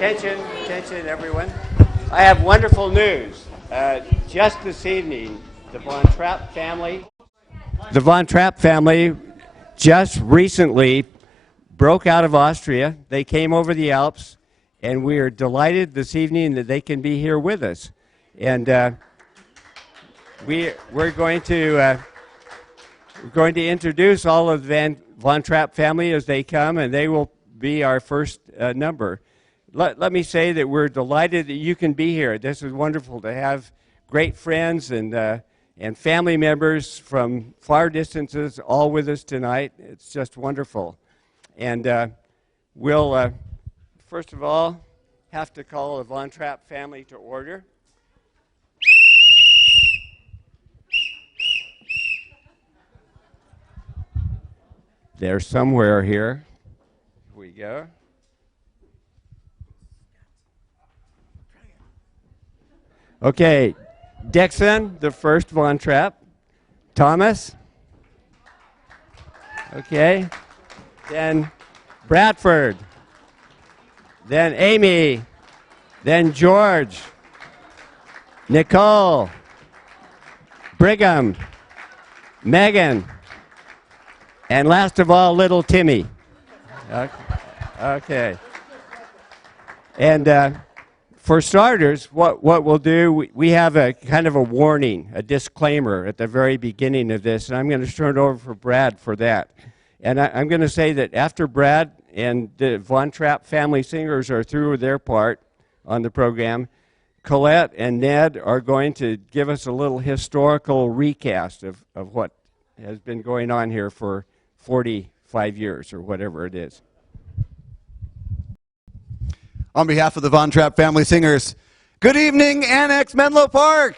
Attention, everyone. I have wonderful news. Just this evening, the Von Trapp family just recently broke out of Austria. They came over the Alps, and we are delighted this evening that they can be here with us. And we're going to introduce all of the Von Trapp family as they come, and they will be our first number. Let me say that we're delighted that you can be here. This is wonderful to have great friends and family members from far distances all with us tonight. It's just wonderful. And we'll, first of all, have to call the Von Trapp family to order. They're somewhere here. Here we go. Okay, Dixon, the first Von Trapp. Thomas. Okay. Then Bradford. Then Amy. Then George. Nicole. Brigham. Megan. And last of all, little Timmy. Okay. And for starters, what we'll do, we have a kind of a warning, a disclaimer at the very beginning of this, and I'm going to turn it over for Brad for that. And I'm going to say that after Brad and the Von Trapp family singers are through with their part on the program, Colette and Ned are going to give us a little historical recast of what has been going on here for 45 years or whatever it is. On behalf of the Von Trapp family singers, good evening, Annex Menlo Park.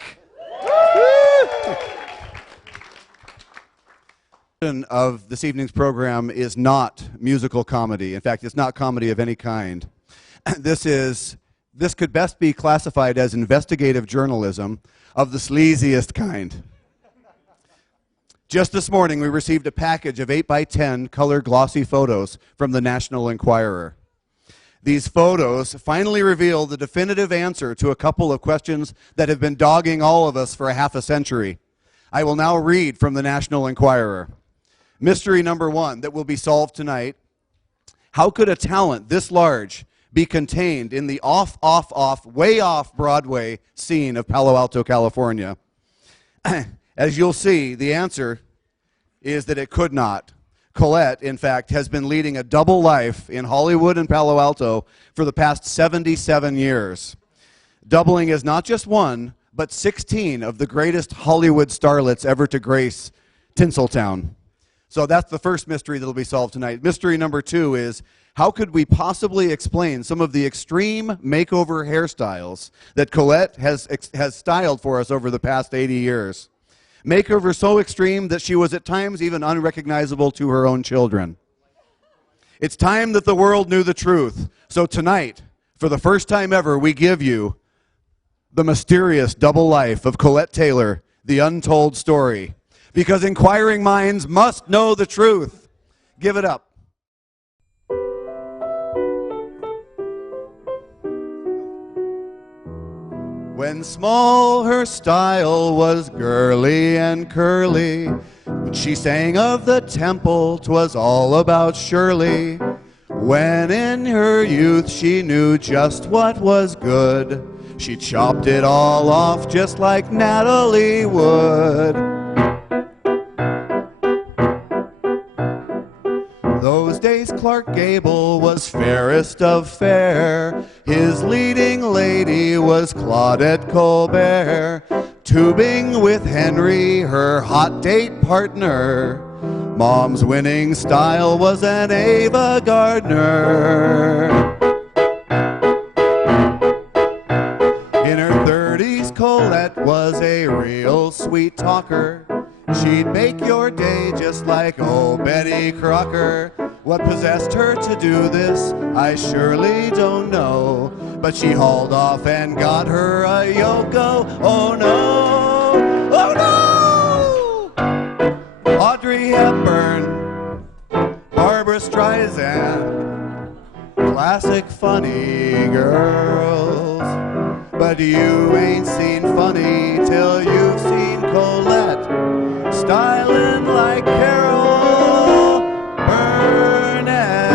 Of this evening's program is not musical comedy. In fact, it's not comedy of any kind. This could best be classified as investigative journalism of the sleaziest kind. Just this morning, we received a package of 8x10 color glossy photos from the National Enquirer. These photos finally reveal the definitive answer to a couple of questions that have been dogging all of us for a half a century. I will now read from the National Enquirer. Mystery number one that will be solved tonight. How could a talent this large be contained in the off, way off Broadway scene of Palo Alto, California? As you'll see, the answer is that it could not. Colette, in fact, has been leading a double life in Hollywood and Palo Alto for the past 77 years. Doubling as not just one, but 16 of the greatest Hollywood starlets ever to grace Tinseltown. So that's the first mystery that will be solved tonight. Mystery number two is, how could we possibly explain some of the extreme makeover hairstyles that Colette has styled for us over the past 80 years? Makeover so extreme that she was at times even unrecognizable to her own children. It's time that the world knew the truth. So tonight, for the first time ever, we give you the mysterious double life of Colette Taylor, the untold story. Because inquiring minds must know the truth. Give it up. When small, her style was girly and curly. When she sang of the temple, 'twas all about Shirley. When in her youth she knew just what was good, she chopped it all off just like Natalie would. Those days Clark Gable was fairest of fair. His leading lady was Claudette Colbert. tubing with Henry, her hot date partner. Mom's winning style was an Ava Gardner. In her 30s, Colette was a real sweet talker. She'd make your day just like old Betty Crocker. What possessed her to do this, I surely don't know. But she hauled off and got her a Yoko. Oh no! Oh no! Audrey Hepburn, Barbara Streisand, classic funny girls. But you ain't seen funny till you've seen Colette, styling like Carol Burnett.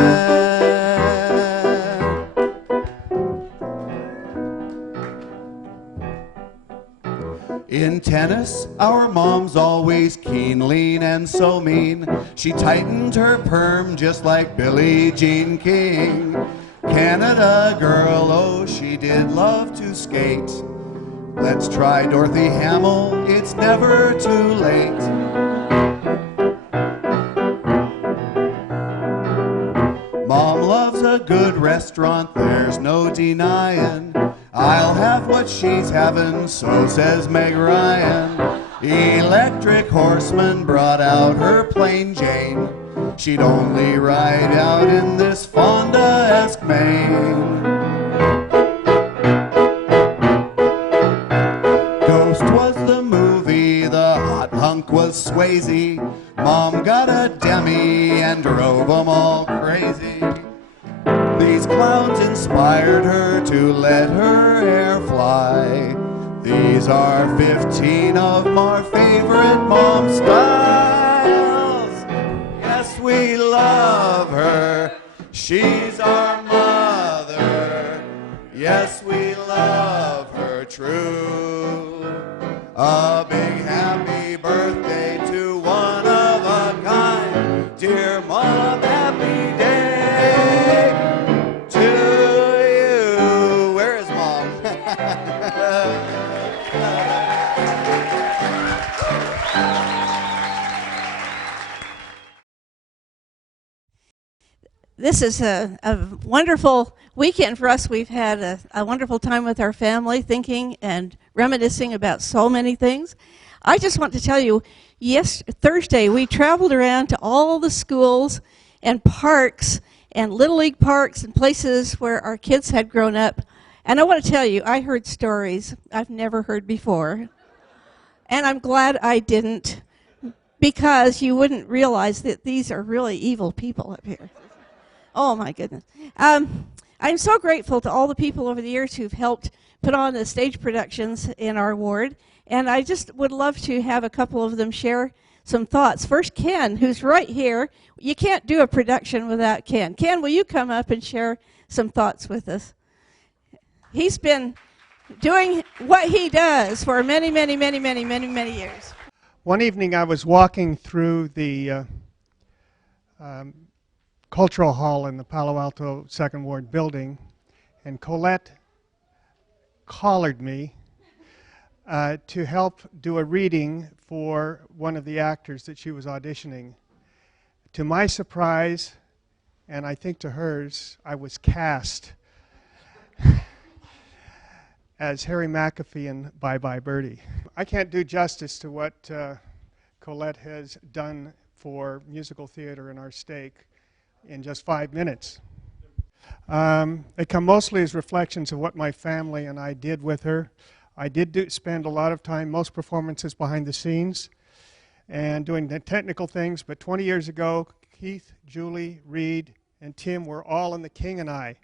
In tennis, our mom's always keen, lean, and so mean. She tightened her perm just like Billie Jean King. Canada girl, oh, she did love to skate. Let's try Dorothy Hamill, it's never too late. Mom loves a good restaurant, there's no denying. I'll have what she's having, so says Meg Ryan. Electric Horseman brought out her plain Jane. She'd only ride out in this Fonda-esque mane. Ghost was the movie, the hot hunk was Swayze. Mom got a Demi and drove 'em all crazy. These clowns inspired her to let her hair fly. These are 15 of my favorite mom styles. Yes, we love her. She's our mother. Yes, we love her true. A big happy birthday to one of a kind. Dear Mom, happy day to you. Where is Mom? This is a wonderful weekend for us. We've had a wonderful time with our family, thinking and reminiscing about so many things. I just want to tell you, Thursday we traveled around to all the schools and parks and Little League parks and places where our kids had grown up. And I want to tell you, I heard stories I've never heard before. And I'm glad I didn't, because you wouldn't realize that these are really evil people up here. Oh, my goodness. I'm so grateful to all the people over the years who've helped put on the stage productions in our ward, and I just would love to have a couple of them share some thoughts. First, Ken, who's right here. You can't do a production without Ken. Ken, will you come up and share some thoughts with us? He's been doing what he does for many, many, many, many, many, many years. One evening I was walking through the Cultural Hall in the Palo Alto 2nd Ward building, and Colette collared me to help do a reading for one of the actors that she was auditioning. To my surprise, and I think to hers, I was cast as Harry McAfee in Bye Bye Birdie. I can't do justice to what Colette has done for musical theater in our stake in just 5 minutes. They come mostly as reflections of what my family and I did with her. I did spend a lot of time, most performances behind the scenes and doing the technical things, but 20 years ago, Keith, Julie, Reed, and Tim were all in The King and I.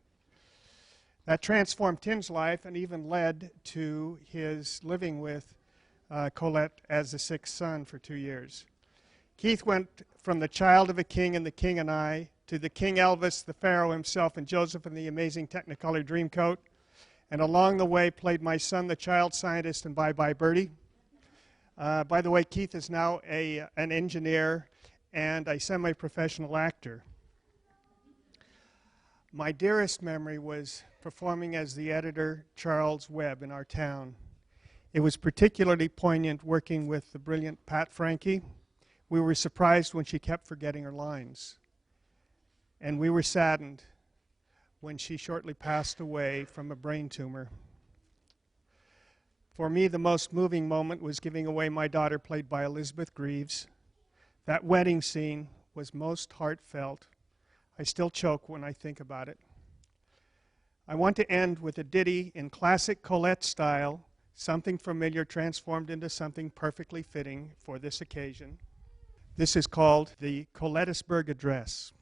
That transformed Tim's life and even led to his living with Colette as the 6th son for 2 years. Keith went from the child of a king in The King and I to the King Elvis, the Pharaoh himself, and Joseph in the amazing Technicolor Dreamcoat. And along the way played my son, the child scientist, in Bye Bye Birdie. By the way, Keith is now an engineer and a semi-professional actor. My dearest memory was performing as the editor, Charles Webb, in our town. It was particularly poignant working with the brilliant Pat Frankie. We were surprised when she kept forgetting her lines. And we were saddened when she shortly passed away from a brain tumor. For me, the most moving moment was giving away my daughter, played by Elizabeth Greaves. That wedding scene was most heartfelt. I still choke when I think about it. I want to end with a ditty in classic Colette style, something familiar transformed into something perfectly fitting for this occasion. This is called the Colette'sburg Address.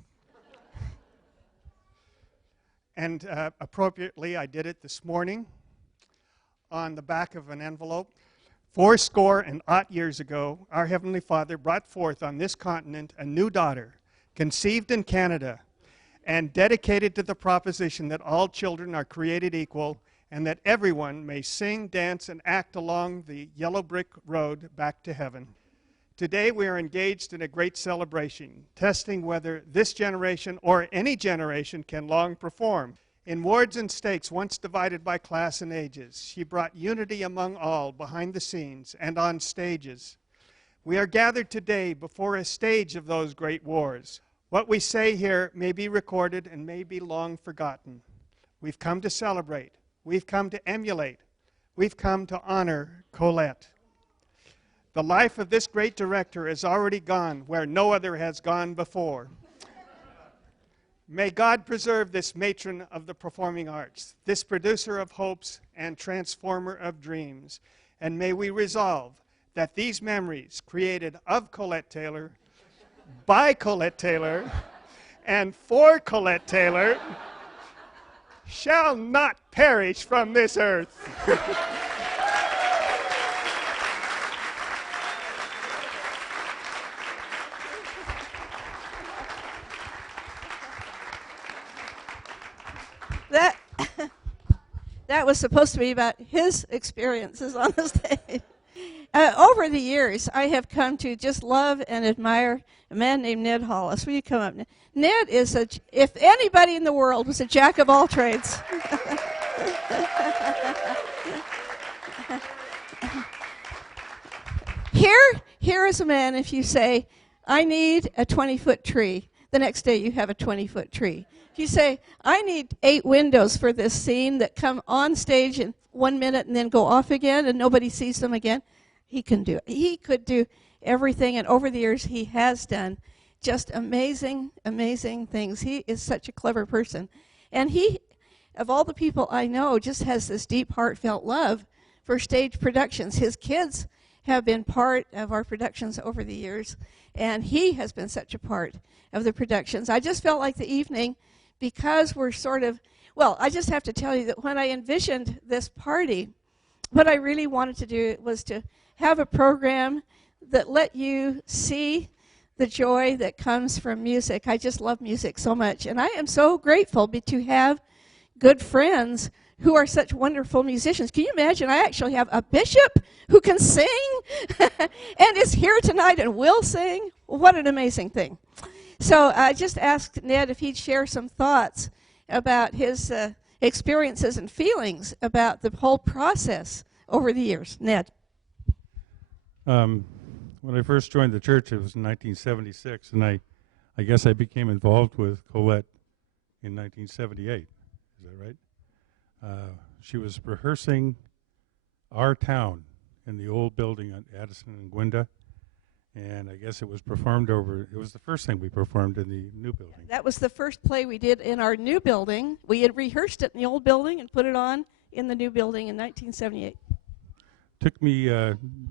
And appropriately, I did it this morning on the back of an envelope. 80 years ago, our Heavenly Father brought forth on this continent a new daughter, conceived in Canada, and dedicated to the proposition that all children are created equal and that everyone may sing, dance, and act along the yellow brick road back to heaven. Today we are engaged in a great celebration, testing whether this generation or any generation can long perform. In wards and stakes, once divided by class and ages, she brought unity among all behind the scenes and on stages. We are gathered today before a stage of those great wars. What we say here may be recorded and may be long forgotten. We've come to celebrate. We've come to emulate. We've come to honor Colette. The life of this great director is already gone where no other has gone before. May God preserve this matron of the performing arts, this producer of hopes and transformer of dreams. And may we resolve that these memories created of Colette Taylor, by Colette Taylor, and for Colette Taylor shall not perish from this earth. That was supposed to be about his experiences on the stage. Over the years, I have come to just love and admire a man named Ned Hollis. Will you come up? Ned is if anybody in the world was a jack of all trades. Here is a man, if you say, I need a 20-foot tree, the next day you have a 20-foot tree. If you say, I need 8 windows for this scene that come on stage in 1 minute and then go off again and nobody sees them again, he can do it. He could do everything, and over the years he has done just amazing, amazing things. He is such a clever person. And he, of all the people I know, just has this deep, heartfelt love for stage productions. His kids have been part of our productions over the years, and he has been such a part of the productions. I just felt like the evening, because we're sort of, well, I just have to tell you that when I envisioned this party, what I really wanted to do was to have a program that let you see the joy that comes from music. I just love music so much, and I am so grateful to have good friends who are such wonderful musicians. Can you imagine? I actually have a bishop who can sing and is here tonight and will sing. What an amazing thing. So I just asked Ned if he'd share some thoughts about his experiences and feelings about the whole process over the years. Ned. When I first joined the church, it was in 1976, and I guess I became involved with Colette in 1978. Is that right? She was rehearsing Our Town in the old building on Addison and Gwenda, and I guess it was it was the first thing we performed in the new building. That was the first play we did in our new building. We had rehearsed it in the old building and put it on in the new building in 1978.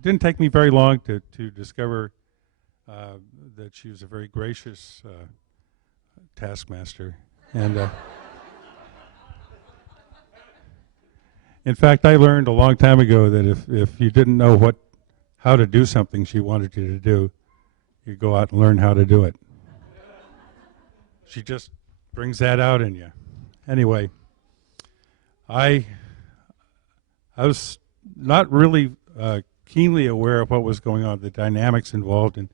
Didn't take me very long to discover that she was a very gracious taskmaster. And in fact, I learned a long time ago that if you didn't know how to do something she wanted you to do, you go out and learn how to do it. She just brings that out in you. Anyway, I was not really keenly aware of what was going on, the dynamics involved in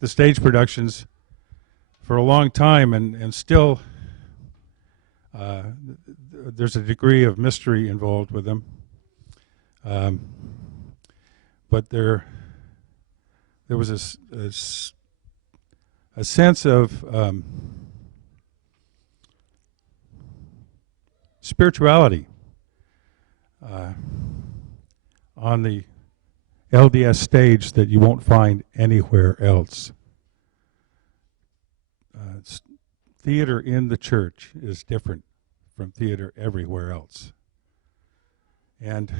the stage productions for a long time, and still there's a degree of mystery involved with them. but there was a sense of spirituality on the LDS stage that you won't find anywhere else. Theater in the church is different from theater everywhere else. And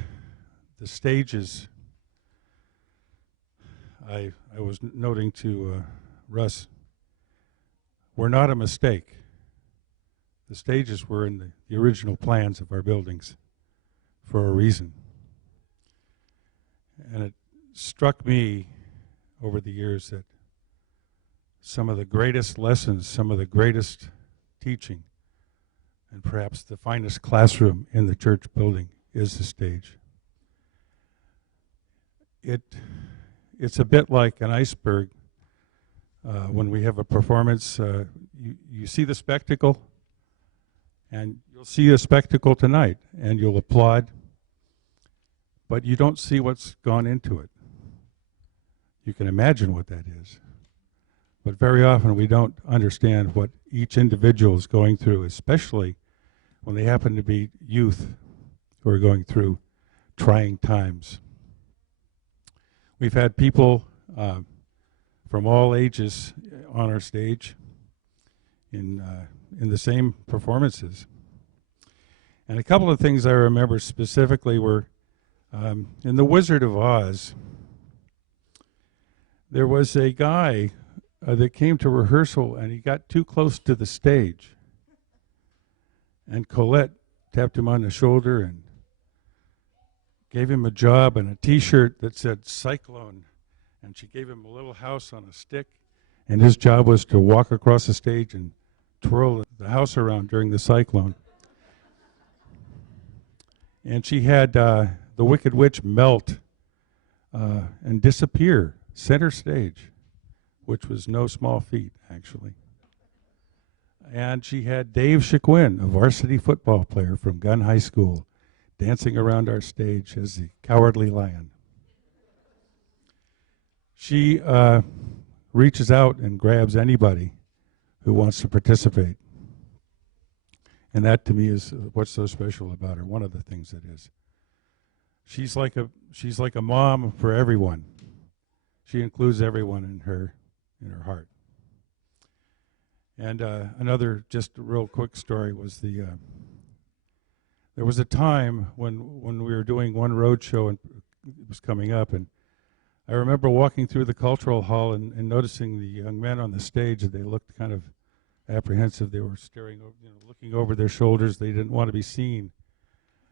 the stages, I was noting to Russ, were not a mistake. The stages were in the original plans of our buildings for a reason. And it struck me over the years that some of the greatest lessons, some of the greatest teaching, and perhaps the finest classroom in the church building is the stage. It's a bit like an iceberg. When we have a performance, you see the spectacle, and you'll see a spectacle tonight, and you'll applaud, but you don't see what's gone into it. You can imagine what that is. But very often we don't understand what each individual is going through, especially when they happen to be youth who are going through trying times. We've had people from all ages on our stage in the same performances. And a couple of things I remember specifically were in The Wizard of Oz, there was a guy that came to rehearsal and he got too close to the stage. And Colette tapped him on the shoulder and gave him a job and a T-shirt that said Cyclone. And she gave him a little house on a stick. And his job was to walk across the stage and twirl the house around during the cyclone. And she had the Wicked Witch melt and disappear center stage, which was no small feat, actually. And she had Dave Chiquin, a varsity football player from Gunn High School, dancing around our stage as the Cowardly Lion. She reaches out and grabs anybody who wants to participate. And that, to me, is what's so special about her. One of the things it is. She's like a mom for everyone. She includes everyone in her heart. And another just real quick story was there was a time when we were doing one road show and it was coming up, and I remember walking through the cultural hall and noticing the young men on the stage. They looked kind of apprehensive. They were staring, looking over their shoulders. They didn't want to be seen.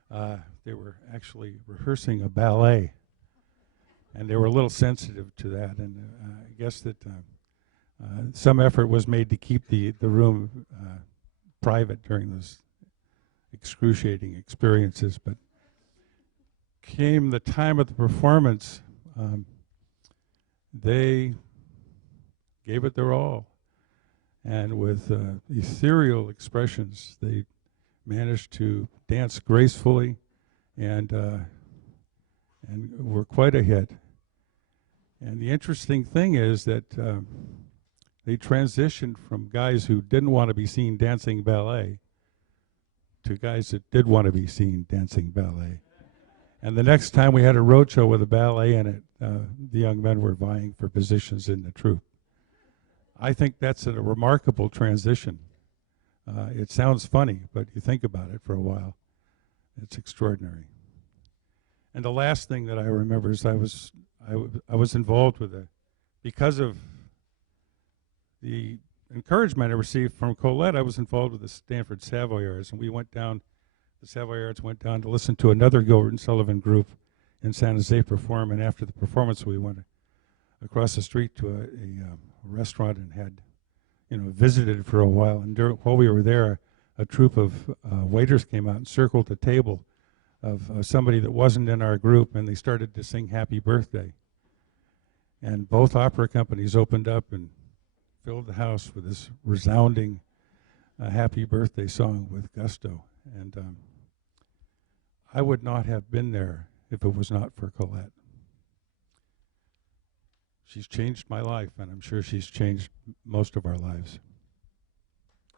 They were actually rehearsing a ballet, and they were a little sensitive to that. And I guess that some effort was made to keep the room private during those excruciating experiences. But came the time of the performance, they gave it their all. And with ethereal expressions, they managed to dance gracefully and were quite a hit. And the interesting thing is that they transitioned from guys who didn't want to be seen dancing ballet to guys that did want to be seen dancing ballet. And the next time we had a road show with a ballet in it, the young men were vying for positions in the troupe. I think that's a remarkable transition. It sounds funny, but you think about it for a while. It's extraordinary. And the last thing that I remember is I was involved with because of the encouragement I received from Colette, I was involved with the Stanford Savoyards, and the Savoyards went down to listen to another Gilbert and Sullivan group in San Jose perform, and after the performance we went across the street to a restaurant and had, visited for a while. And while we were there, a troupe of waiters came out and circled the table of somebody that wasn't in our group, and they started to sing Happy Birthday. And both opera companies opened up and filled the house with this resounding Happy Birthday song with gusto. And I would not have been there if it was not for Colette. She's changed my life, and I'm sure she's changed most of our lives.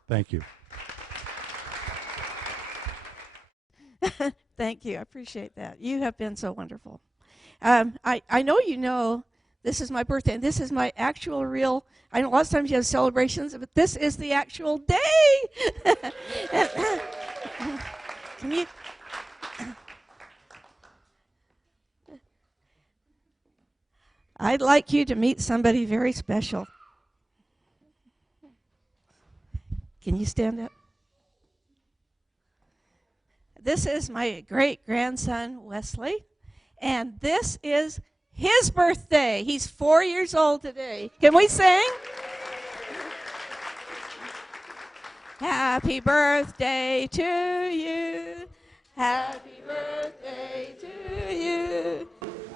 Thank you. Thank you. I appreciate that. You have been so wonderful. I know you know this is my birthday, and this is my actual real. I know lots of times you have celebrations, but this is the actual day. Can you? I'd like you to meet somebody very special. Can you stand up? This is my great-grandson, Wesley, and this is his birthday. He's 4 years old today. Can we sing? Happy birthday to you. Happy birthday to you.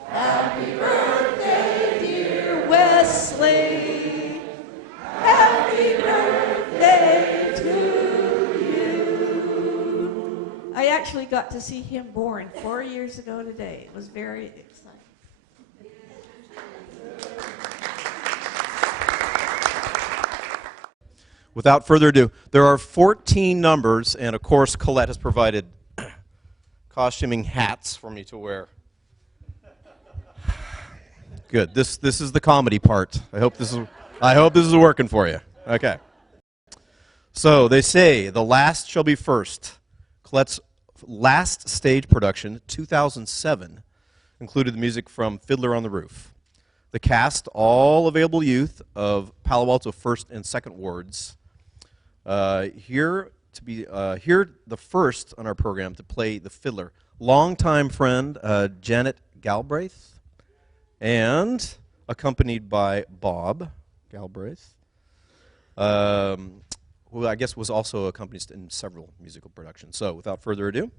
Happy birthday, dear Wesley. Happy birthday to you. I actually got to see him born 4 years ago today. It was very exciting. Without further ado, there are 14 numbers, and of course, Colette has provided costuming hats for me to wear. Good. This is the comedy part. I hope this is working for you. Okay. So they say the last shall be first. Colette's last stage production, 2007, included the music from Fiddler on the Roof. The cast, all available youth of Palo Alto First and Second Wards, here the first on our program to play the fiddler, longtime friend Janet Galbraith, and accompanied by Bob Galbraith, who I guess was also accompanied in several musical productions. So without further ado.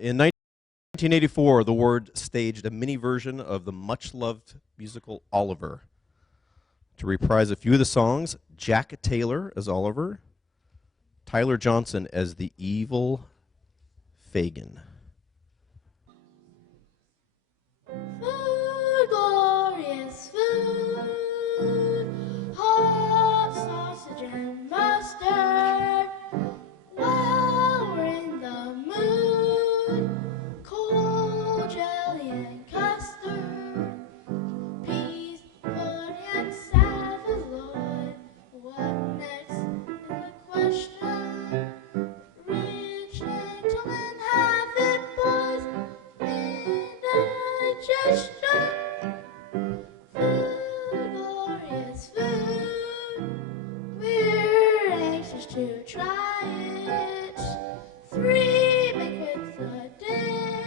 In 1984, the Ward staged a mini version of the much-loved musical Oliver. To reprise a few of the songs, Jack Taylor as Oliver, Tyler Johnson as the evil Fagin. Food, glorious food, hot sausage and mustard. While we're in the mood, cold jelly and custard, peas, pudding and saveloy. What next is the question? Rich, gentle, and have it, boys. Indigestion. Food, glorious food. We're anxious to try it. 3 banquets a day.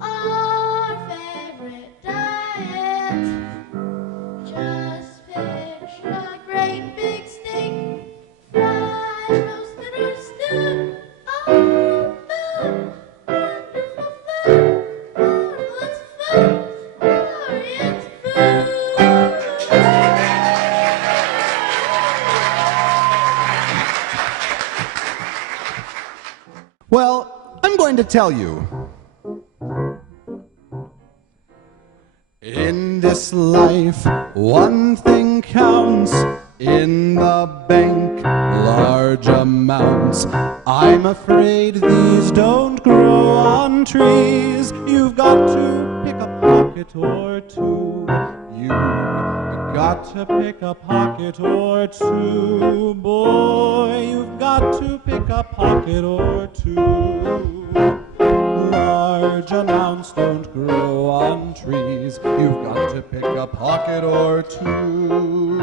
Our favorite diet. Just picture a great big steak, fried, roasted, or stewed. Oh, food, wonderful food, marvelous food, glorious food. Well, I'm going to tell you. In this life, one thing counts. In the bank, large amounts. I'm afraid these don't grow on trees. You've got to pick a pocket or two. You've got to pick a pocket or two. Boy, you've got to pick a pocket or two. Large amounts don't grow on trees. You've got to pick a pocket or two.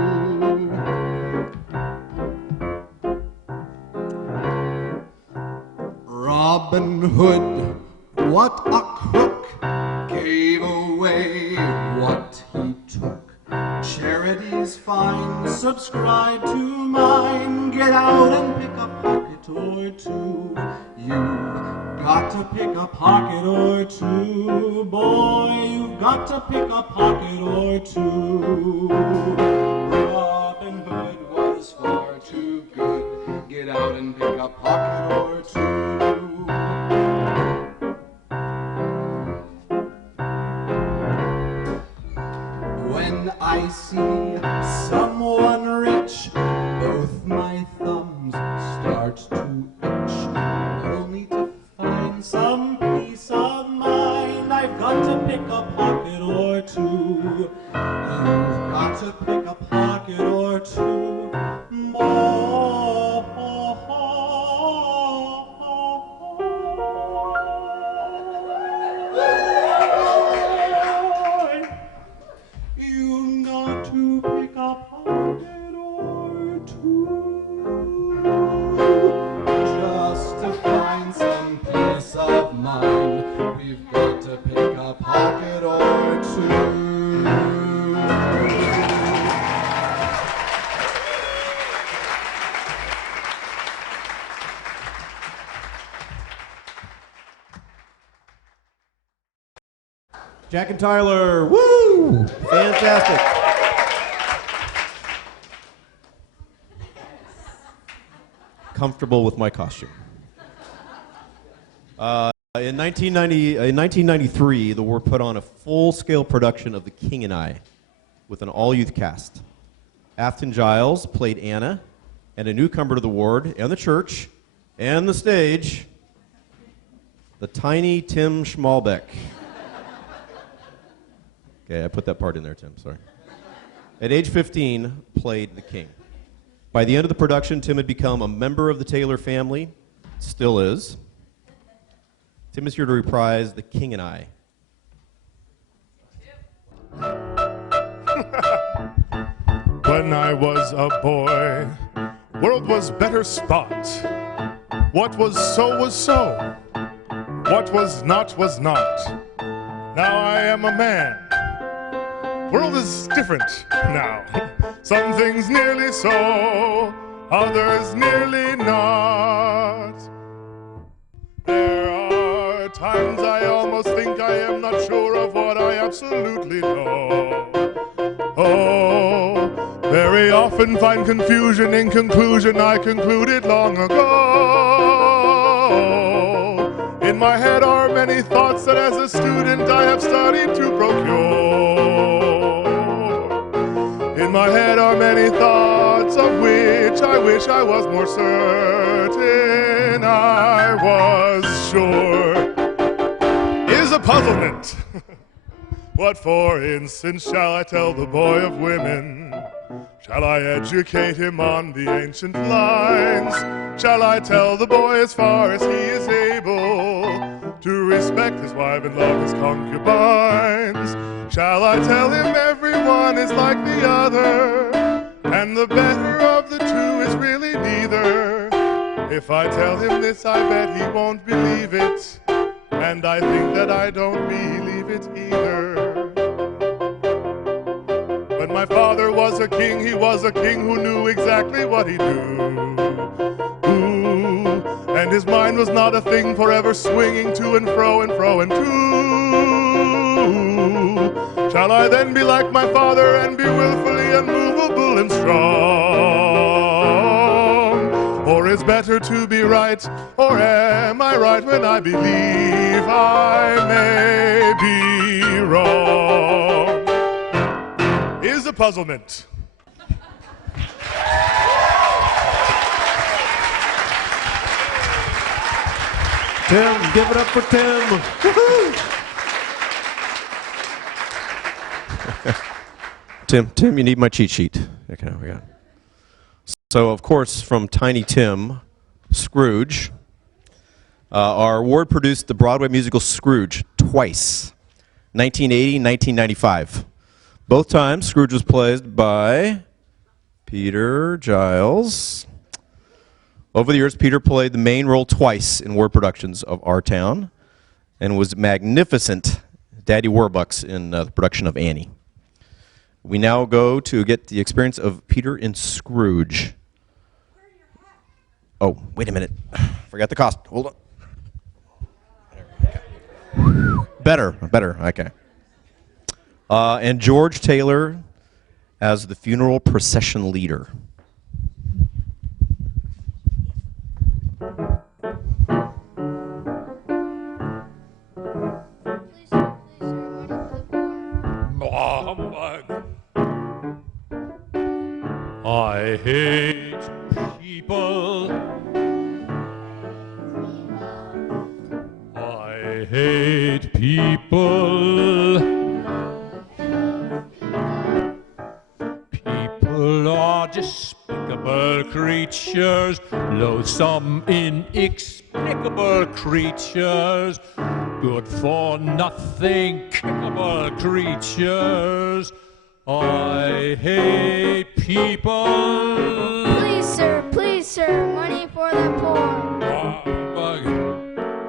Robin Hood, what a crook, gave away what he took. Charity's fine, subscribe to mine. Get out and pick a pocket or two. You've got to pick a pocket or two. Boy, you've got to pick a pocket or two. Robin Hood was far too good. Get out and pick a pocket or two. When I see someone rich, both my thumbs start to itch. Only to find some peace of mind, I've got to pick a pocket or two. You've got to pick a pocket or two. You got to pick a pocket or two, just to find some peace of mind. We've got to pick a pocket or two. Jack and Tyler, woo! Fantastic. Comfortable with my costume. In 1993, the Ward put on a full-scale production of The King and I with an all-youth cast. Afton Giles played Anna, and a newcomer to the Ward and the church and the stage, the tiny Tim Schmalbeck. Okay, I put that part in there, Tim, sorry. At age 15, played the king. By the end of the production, Tim had become a member of the Taylor family, still is. Tim is here to reprise The King and I. When I was a boy, world was better spot. What was so was so. What was not was not. Now I am a man. World is different now. Some things nearly so, others nearly not. There are At times I almost think I am not sure of what I absolutely know. Oh, very often find confusion in conclusion I concluded long ago. In my head are many thoughts that as a student I have studied to procure. In my head are many thoughts of which I wish I was more certain I was sure. Is a puzzlement. What, for instance, shall I tell the boy of women? Shall I educate him on the ancient lines? Shall I tell the boy as far as he is able to respect his wife and love his concubines? Shall I tell him everyone is like the other, and the better of the two is really neither? If I tell him this, I bet he won't believe it, and I think that I don't believe it either. When my father was a king, he was a king who knew exactly what he do. Ooh, and his mind was not a thing forever swinging to and fro and fro and to. Shall I then be like my father and be willfully unmovable and strong? Or is better to be right, or am I right when I believe I may be wrong? Is a puzzlement. Tim, give it up for Tim. Tim, you need my cheat sheet. Okay, we got it. So, of course, from Tiny Tim, Scrooge, our award produced the Broadway musical Scrooge twice, 1980, 1995. Both times, Scrooge was played by Peter Giles. Over the years, Peter played the main role twice in word productions of Our Town and was magnificent Daddy Warbucks in the production of Annie. We now go to get the experience of Peter in Scrooge. Oh, wait a minute. Forgot the cost. Hold on. Better, okay. And George Taylor as the funeral procession leader. I hate people. I hate people. People are despicable creatures, loathsome, inexplicable creatures, good for nothing, kickable creatures. I hate people. Please, sir, money for the poor.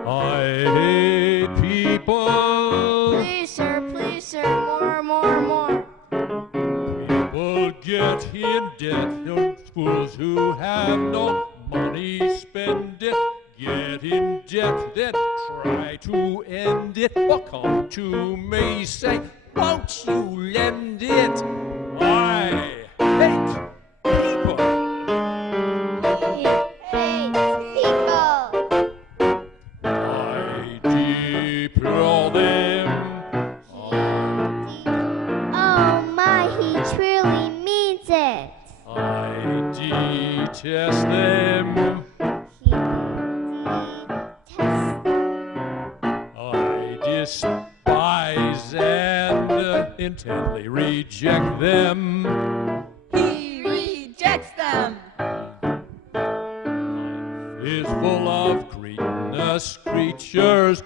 I hate people. Please, sir, more. People get in debt. Young fools who have no money spend it. Get in debt, then try to end it. Or come to me, say, won't you lend it? I hate people. I deplore them. Oh my, he truly means it. I detest them. I despise and intently reject them. He rejects them. Is full of greediness creatures,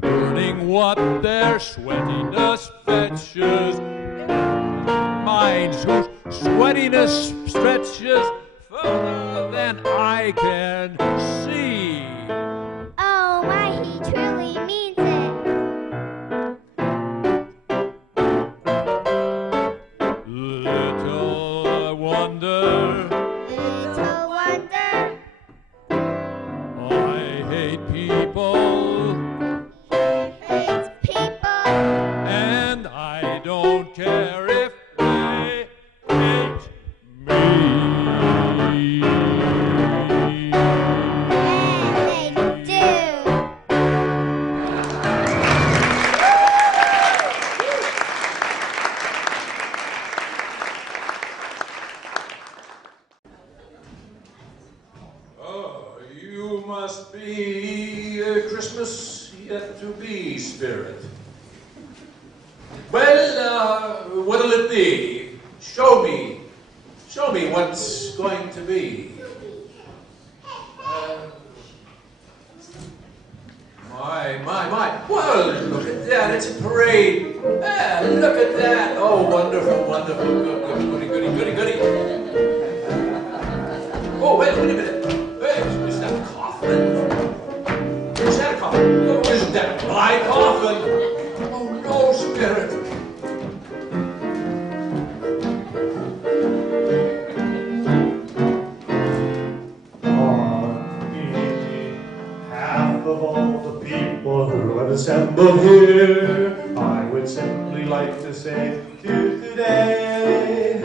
burning what their sweatiness fetches. Minds whose sweatiness stretches further than I can see. Oh my, he truly means it. Little wonder. I hate people. that to be, Spirit? Well, what'll it be? Show me what's going to be. My. Well, look at that. It's a parade. Ah, look at that. Oh, wonderful. Goody. Oh, wait a minute. Hey, is that a coffin? Is that a coffin? Oh, is that my coffin? Oh, no, Spirit. Half of all the people who have assembled here, I would simply like to say to you today,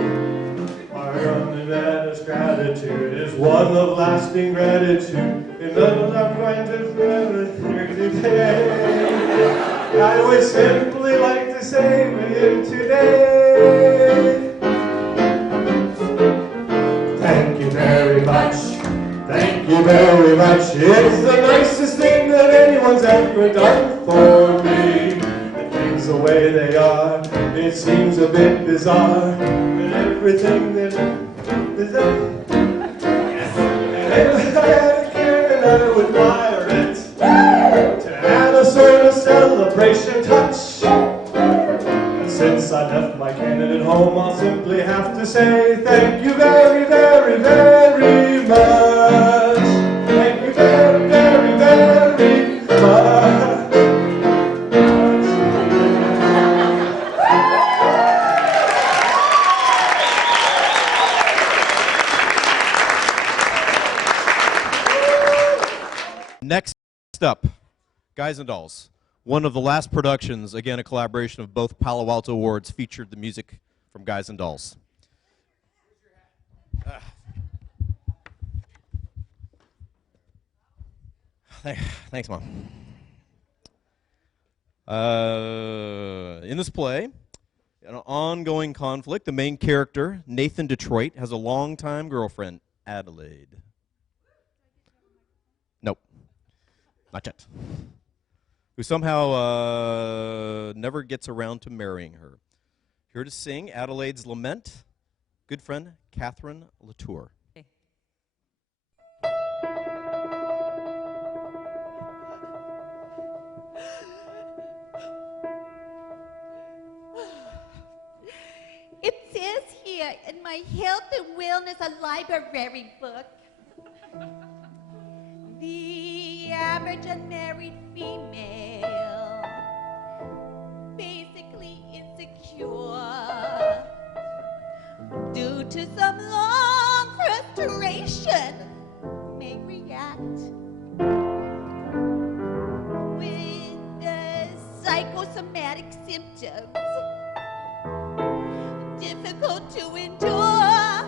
our unanimous gratitude is one of lasting gratitude. In love, I'm going to forever here today. I would simply like to say with you today, thank you very much. Thank you very much. It's the nicest thing that anyone's ever done for me. And things the way they are, it seems a bit bizarre. And everything that is done, and if I had a can, I would fire it to add a sort of celebration touch. And since I left my cannon at home, I'll simply have to say thank you very, very, very much. Thank you very, very, very much. Next up, Guys and Dolls. One of the last productions, again a collaboration of both Palo Alto awards, featured the music from Guys and Dolls. Thanks, Mom. In this play, an ongoing conflict. The main character, Nathan Detroit, has a longtime girlfriend, Adelaide. Nope, not yet. Who somehow never gets around to marrying her. Here to sing Adelaide's lament, good friend Catherine Latour. It says here in my Health and Wellness a Library book, the average unmarried female, basically insecure, due to some long frustration, may react with psychosomatic symptoms difficult to endure,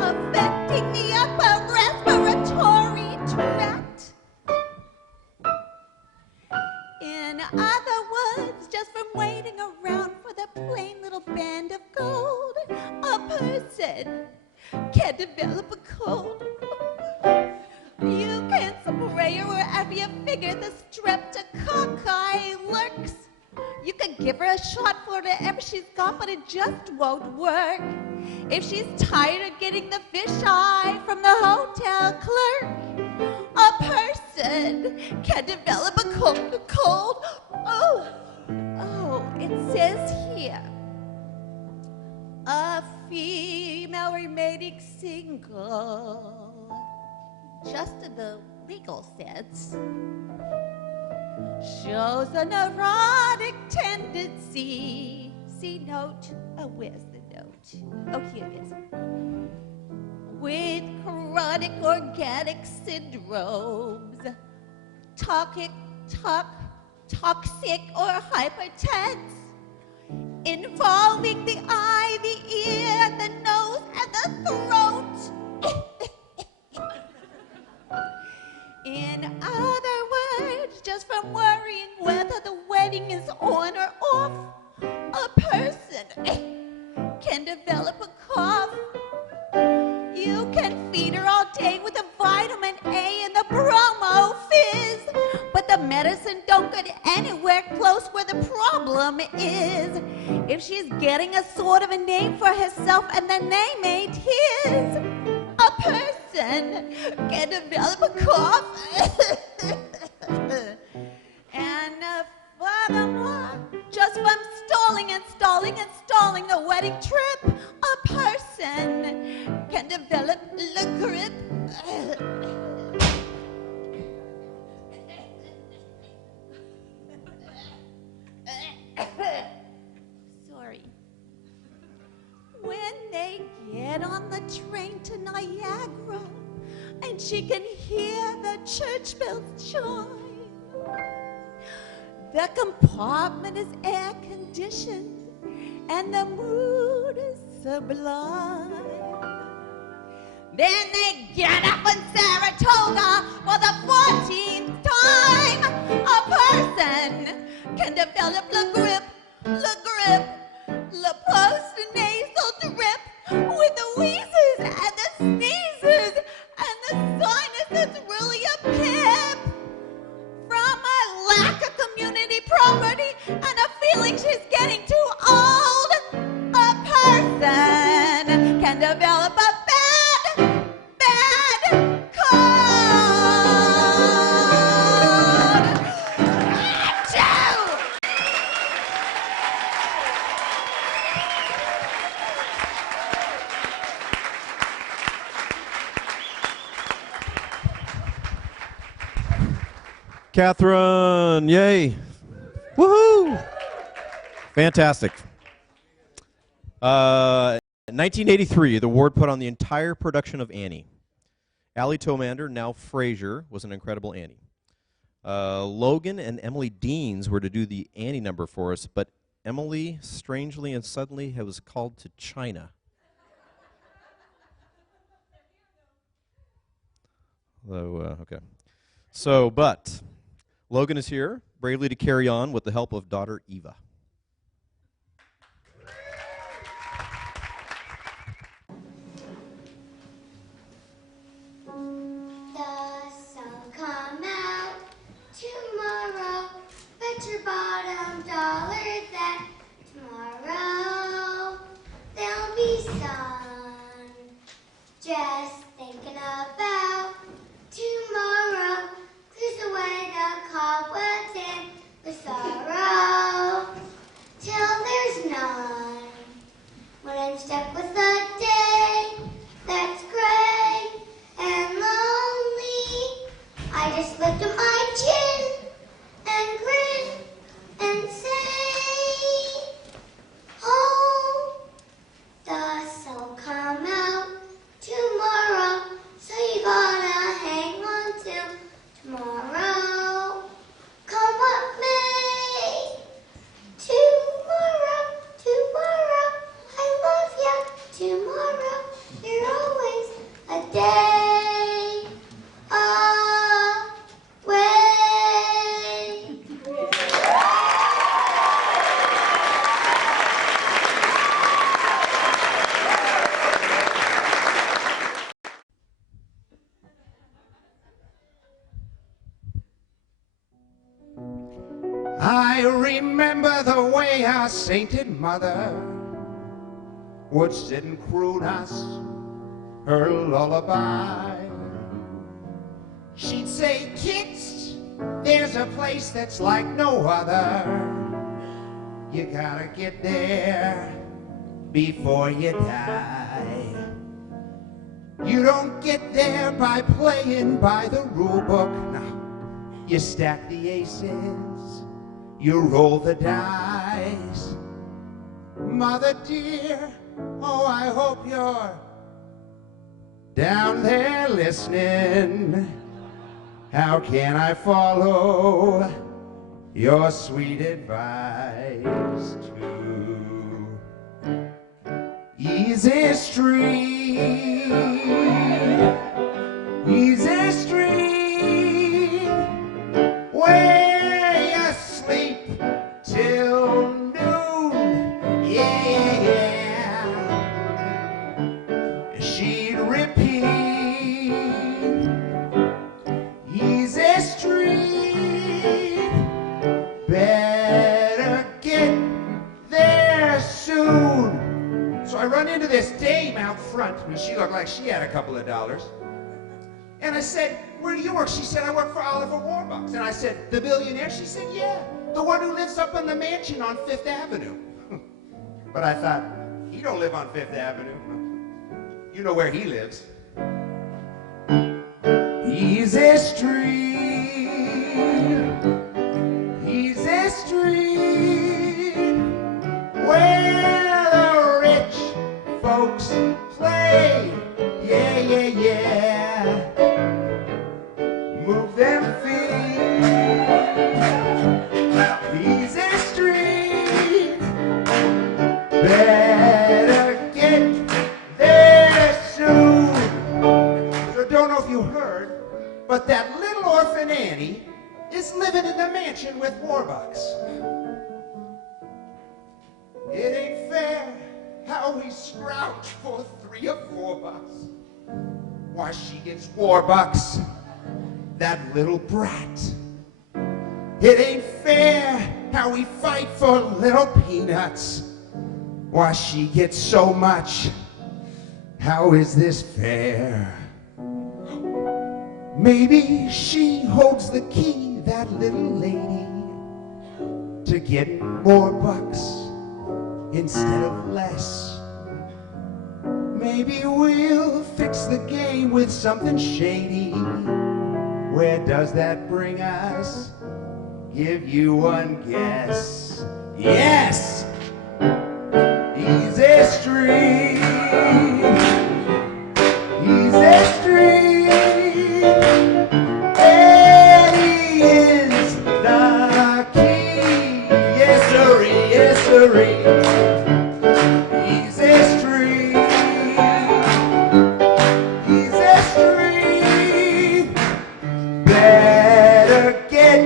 affecting the upper respiratory tract. In other words, just from waiting around for the plain little band of gold, a person can develop a cold. You can spray her wherever you figure the streptococci lurks. You could give her a shot for whatever she's got, but it just won't work. If she's tired of getting the fisheye from the hotel clerk, a person can develop a cold. Oh, it says here, a female remaining single, just in the legal sense, shows a neurotic tendency. See note? Oh, where's the note? Oh, here it is. With chronic organic syndromes, toxic or hypertense, involving the eye, the ear, the nose, and the throat. In other words, just from worrying whether the wedding is on or off, a person can develop a cough. You can feed her all day with the vitamin A and the bromo fizz, but the medicine person don't get anywhere close where the problem is. If she's getting a sort of a name for herself and the name ain't his, a person can develop a cough. And furthermore, just from stalling and stalling and stalling the wedding trip, a person can develop the grip. Sorry. When they get on the train to Niagara and she can hear the church bells chime, the compartment is air conditioned and the mood is sublime. Then they get up in Saratoga for the 14th time. A person can develop the grip, the post-nasal drip with the wheezes and the sneezes and the sinus that's really a pip. From a lack of community property and a feeling she's getting too old, a person can develop a bad cold. Achoo! Catherine, yay. Woohoo! Fantastic. 1983, the award put on the entire production of Annie. Allie Tomander, now Fraser, was an incredible Annie. Logan and Emily Deans were to do the Annie number for us, but Emily, strangely and suddenly, was called to China. Okay. So, but Logan is here, bravely to carry on with the help of daughter Eva. The sun will come out tomorrow. Bet your bottom dollar that tomorrow there'll be sun. Just thinking about tomorrow clears away the cobwebs and the sorrow till there's none. When I'm stuck with a day that's gray and lonely, I just lift up my chin and grin and say, oh, the sun will come out tomorrow, so you gotta hang on till tomorrow. Come what may, tomorrow, tomorrow, I love ya, tomorrow, you're always a day away. I remember the way our sainted mother would sit and croon us her lullaby. She'd say, kids, there's a place that's like no other. You gotta get there before you die. You don't get there by playing by the rule book. No, you stack the aces, you roll the dice. Mother dear, oh, I hope you're down there listening. How can I follow your sweet advice to easy street, easy street, where you sleep till noon, yeah. She'd repeat, easy street, front, and she looked like she had a couple of dollars. And I said, where do you work? She said, I work for Oliver Warbucks. And I said, the billionaire? She said, yeah, the one who lives up in the mansion on Fifth Avenue. But I thought, he don't live on Fifth Avenue. You know where he lives. Easy Street, Easy Street, where the rich folks play. Yeah, yeah, yeah. Move them feet. Easy Street, better get there soon. So don't know if you heard, but that little orphan Annie is living in the mansion with Warbucks. It ain't fair how we scrouge for $3 or $4. Why, she gets Warbucks, that little brat. It ain't fair how we fight for little peanuts. Why, she gets so much. How is this fair? Maybe she holds the key, that little lady, to get more bucks instead of less. Maybe we'll fix the game with something shady. Where does that bring us? Give you one guess. Yes! Easy Street, Easy Street. Eddie is the key. Yes, sirree, yes, sirree. Easy Street, Easy Street. Better get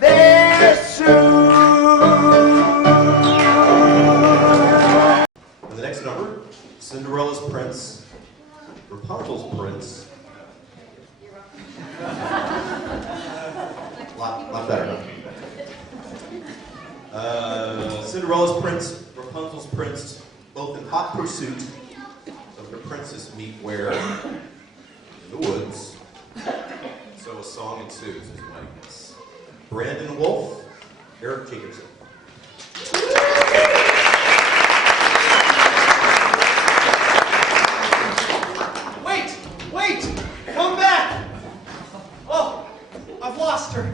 there soon. The next number, Cinderella's Prince, Rapunzel's Prince. Lot better, huh? Cinderella's Prince, Rapunzel's Prince, both in hot pursuit of their princess meet where? In the woods. So a song ensues, as you might guess. Brandon Wolf, Eric Jacobson. Wait! Come back! Oh, I've lost her.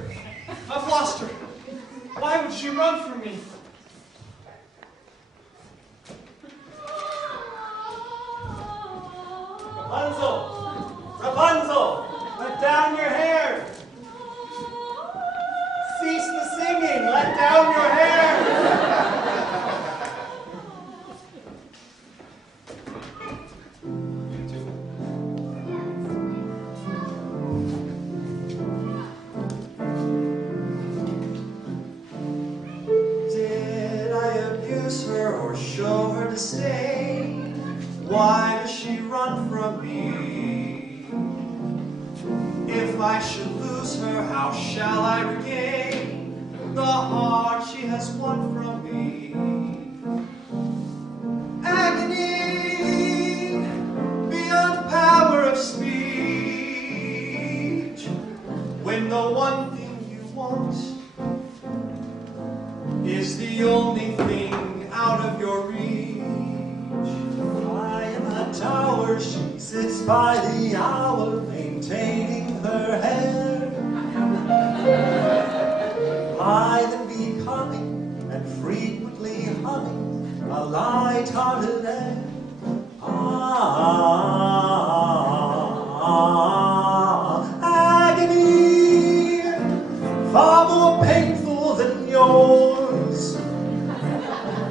I've lost her. Why would she run from me? Rapunzel! Rapunzel! Let down your hair! Cease the singing! Let down your hair! Did I abuse her or show her disdain? Why does she run from me? If I should lose her, how shall I regain the heart she has won from me? Agony beyond power of speech, when the one thing you want is the only thing out of your reach. I am a tower, she sits by the hour, maintaining her hair. Blithe and becoming, and frequently humming a light-hearted air. Agony, far more painful than yours,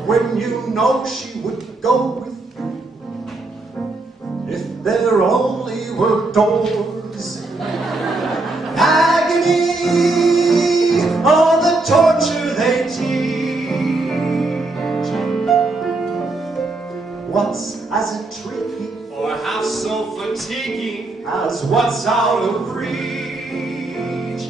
when you know she would go with you if there only were doors. Agony, oh, the torture they teach. What's as intriguing Or half so fatiguing as what's out of reach?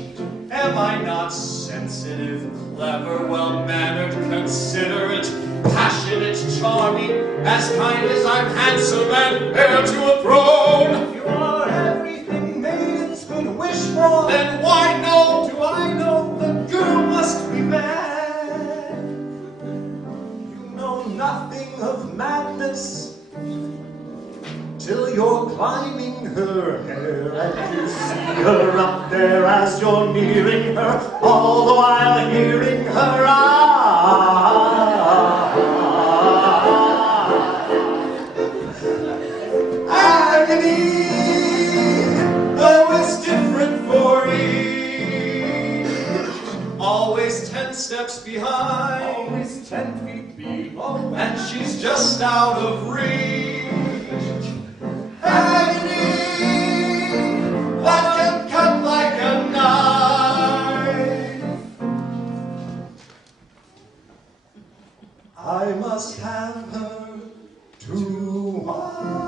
Am I not sensitive, clever, well-mannered, considerate, passionate, charming, as kind as I'm handsome and heir to a throne. You are everything maidens could wish for. Then why no? Do I know the girl must be mad? You know nothing of madness till you're climbing her hair and you see her up there as you're nearing her, all the while hearing her agony, though it's different for each. Always 10 steps behind, Always 10 feet below, and she's just out of reach. agony That can cut like a knife. I must have her to wife.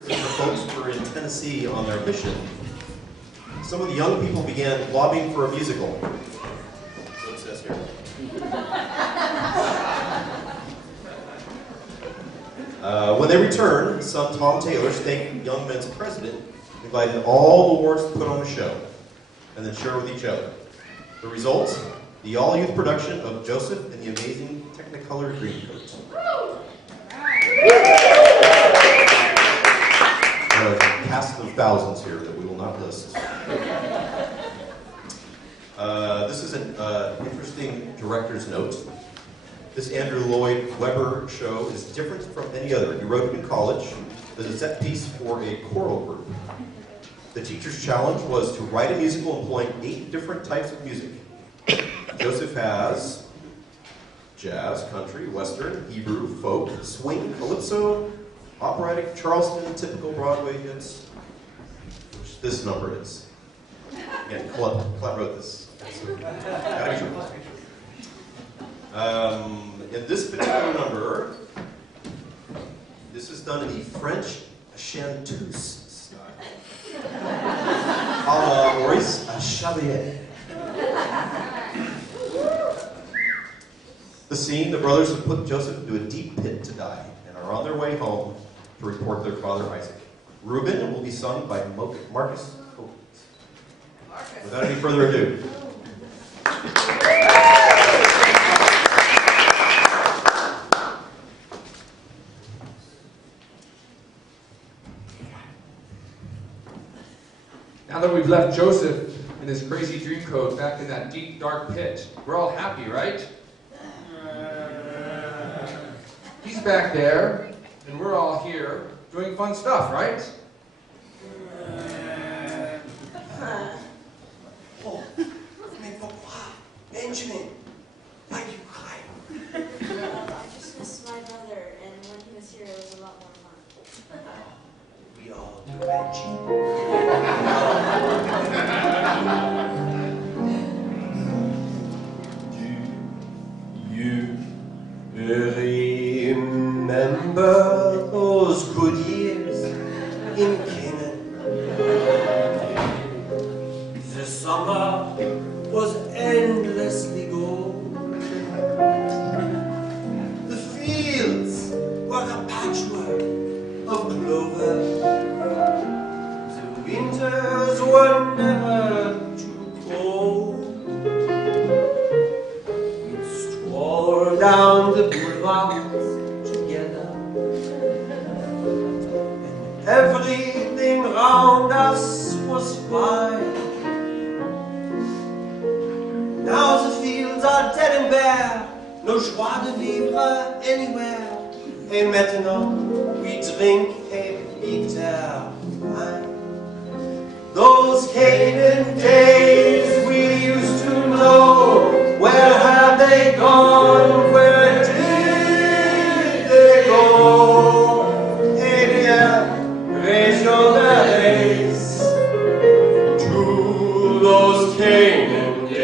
The folks were in Tennessee on their mission. Some of the young people began lobbying for a musical. So it says here. When they returned, son Tom Taylor, state Young Men's president, invited all the wards to put on a show and then share with each other. The result, the all-youth production of Joseph and the Amazing Technicolor Dreamcoat. A cast of thousands here that we will not list. This is an interesting director's note. This Andrew Lloyd Webber show is different from any other. He wrote it in college as a set piece for a choral group. The teacher's challenge was to write a musical employing 8 different types of music. Joseph has jazz, country, western, Hebrew, folk, swing, calypso, operatic, Charleston, typical Broadway hits, which this number is. Again, Colette wrote this. So, gotta be true. In this particular number, this is done in the French chanteuse style. A la Maurice Chevalier. The scene, the brothers have put Joseph into a deep pit to die and are on their way home to report their father Isaac. Reuben will be sung by Marcus Hopkins. Without any further ado. Now that we've left Joseph in his crazy dream coat back in that deep, dark pit, we're all happy, right? He's back there, and we're all here doing fun stuff, right? Oh, mais pourquoi? Benjamin, why do you cry? I just missed my brother, and when he was here, it was a lot more fun. We all do, Benji. Do you remember those good years in Canaan? The summer was endlessly gold. The fields were a patchwork of clover. The winters were never too cold. We'd stroll down the boulevards together, and everything round us was fine. Now the fields are dead and bare, no joie de vivre anywhere. Et maintenant, we drink a bitter wine. Those Canaan days we used to know, where have they gone? Where did they go? Eh bien, raison de race to those Canaan days.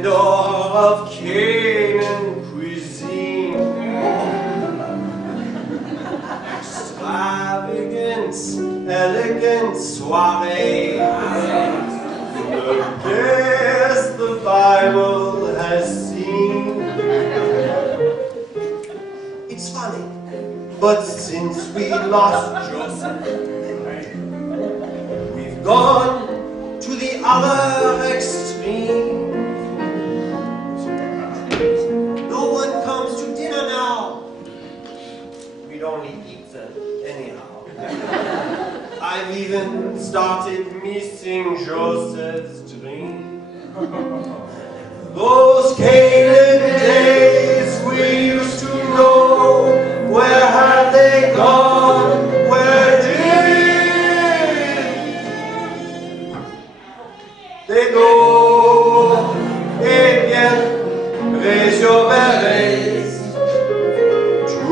splendor of Canaan cuisine. Extravagance, elegant soiree. The best the Bible has seen. It's funny, but since we lost Joseph, we've gone to the other extreme. No one comes to dinner now. We'd only eat them anyhow. I've even started missing Joseph's dream. Those Canaan days we used to know, where have they gone? Where did they go? Eh bien, raise your berets to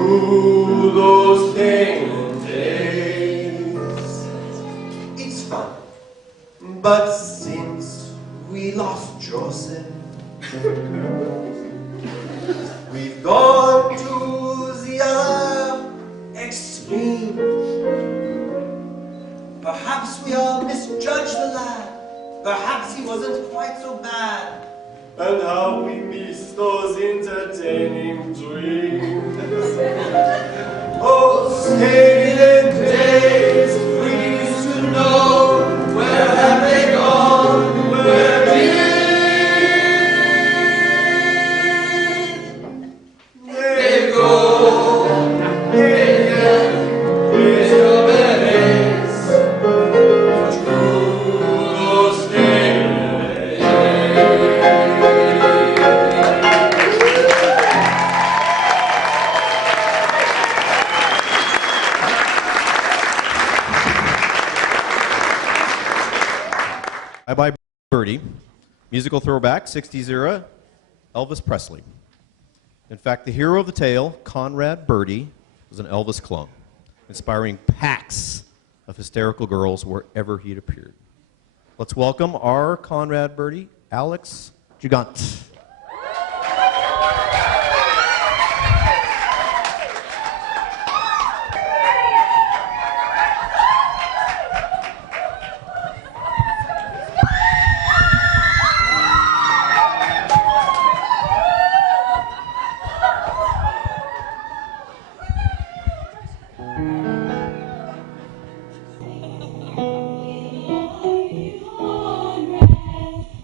those Canaan days. It's fun, but since we lost Joseph, we've gone to the other extreme. Perhaps we all misjudged the lad. Perhaps he wasn't quite so bad. And how we miss those entertaining dreams. Oh, Canaan days we used to know. Where have they gone? Where did they go? Raise your berets to those days. Bye Bye Birdie, musical throwback, 60s era, Elvis Presley. In fact, the hero of the tale, Conrad Birdie, was an Elvis clone, inspiring packs of hysterical girls wherever he'd appeared. Let's welcome our Conrad Birdie, Alex Gigant.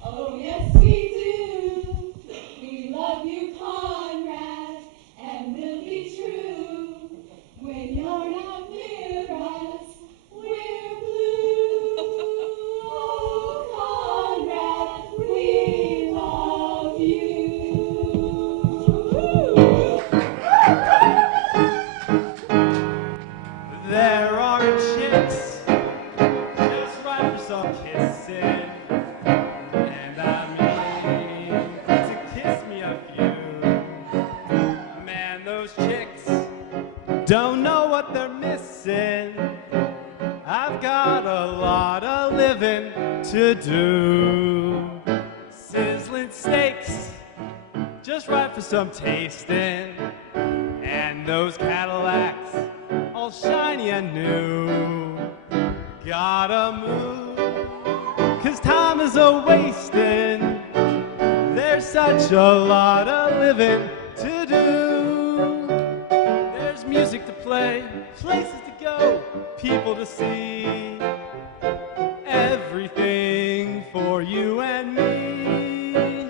Oh, yes, we do. We love you, Conrad, and we'll be true. When you're not near us, we're blue. Oh, Conrad, we love you. There are chicks just right for some kissing, and I mean to kiss me a few. Man, those chicks don't know what they're missing. I've got a lot of living to do. Sizzling steaks, just right for some tasting, and those Cadillacs, all shiny and new. Gotta move, 'cause time is a-wasting. There's such a lot of living to do. There's music to play, places to go, people to see. Everything for you and me.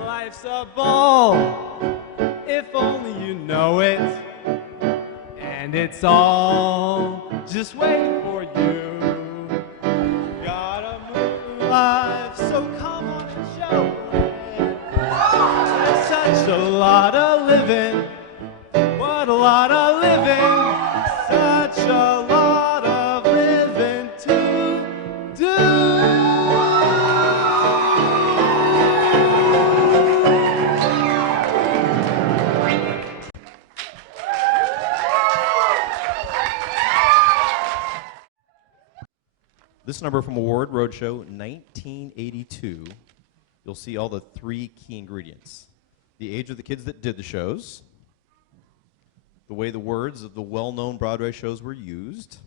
Life's a ball, if only you know it. And it's all just waiting for you. Gotta move life, so come on and show it. There's such a lot of living. What a lot of living. Such a lot of living to do. This number from Award Roadshow 1982 you'll see all the 3 key ingredients. The age of the kids that did the shows, the way the words of the well-known Broadway shows were used,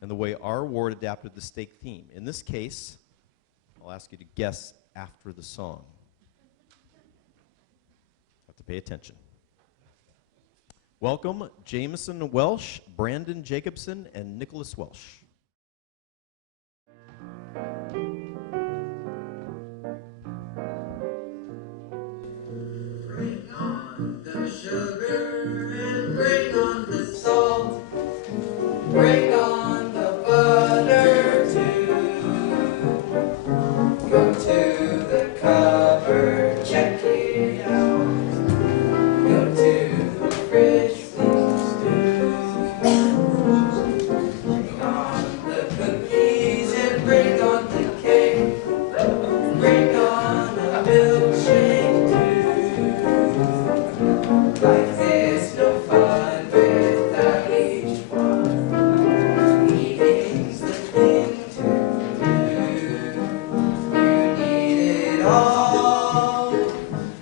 and the way our ward adapted the stake theme. In this case, I'll ask you to guess after the song. Have to pay attention. Welcome, Jameson Welsh, Brandon Jacobson, and Nicholas Welsh. Bring on the sugar and bring on the salt. Bring on the butter too. Go to the cupboard, check it out. Go to the fridge, please do. Bring on the cookies and bring on the cake. Bring on a milkshake too. Life is no fun without each one. Eating's the thing to do. You need it all.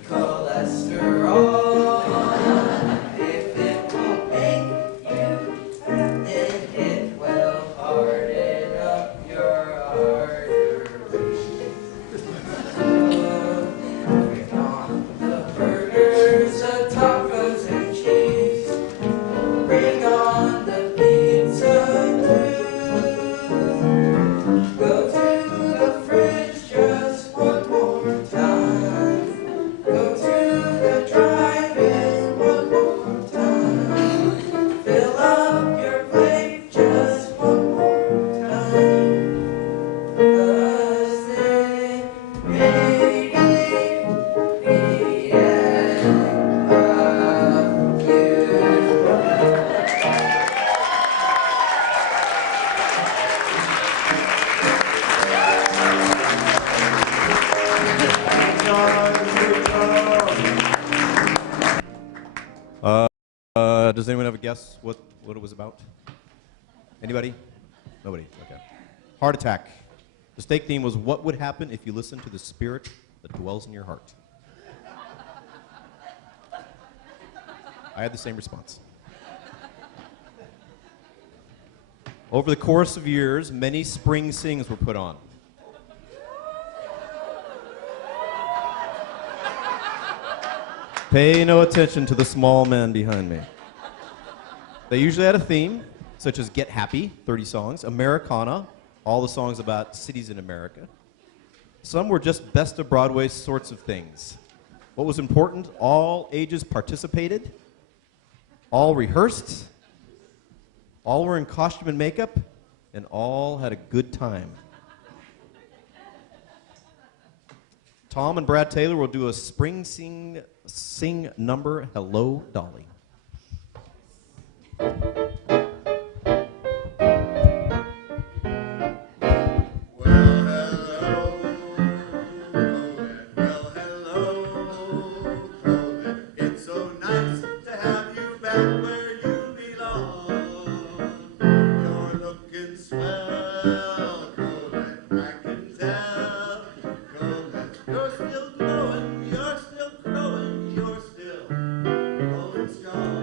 Cholesterol. If it won't make you fat, then it will harden up your arteries. Bring on the burgers, the tacos and cheese. Bring on the pizza too. Go to the fridge just one more time. Go to the drive-in one more time. Fill up your plate just one more time. 'Cause they really need it of you. Does anyone have a guess what it was about? Anybody? Nobody. Okay. Heart attack. The stake theme was what would happen if you listen to the spirit that dwells in your heart. I had the same response. Over the course of years, many spring sings were put on. Pay no attention to the small man behind me. They usually had a theme, such as Get Happy, 30 songs, Americana, all the songs about cities in America. Some were just best of Broadway sorts of things. What was important, all ages participated, all rehearsed, all were in costume and makeup, and all had a good time. Tom and Brad Taylor will do a spring sing number, Hello, Dolly. It's so nice to have you back where you belong. You're looking swell, Colette, I can tell. Colette, you're still glowing, you're still growing, you're still going strong.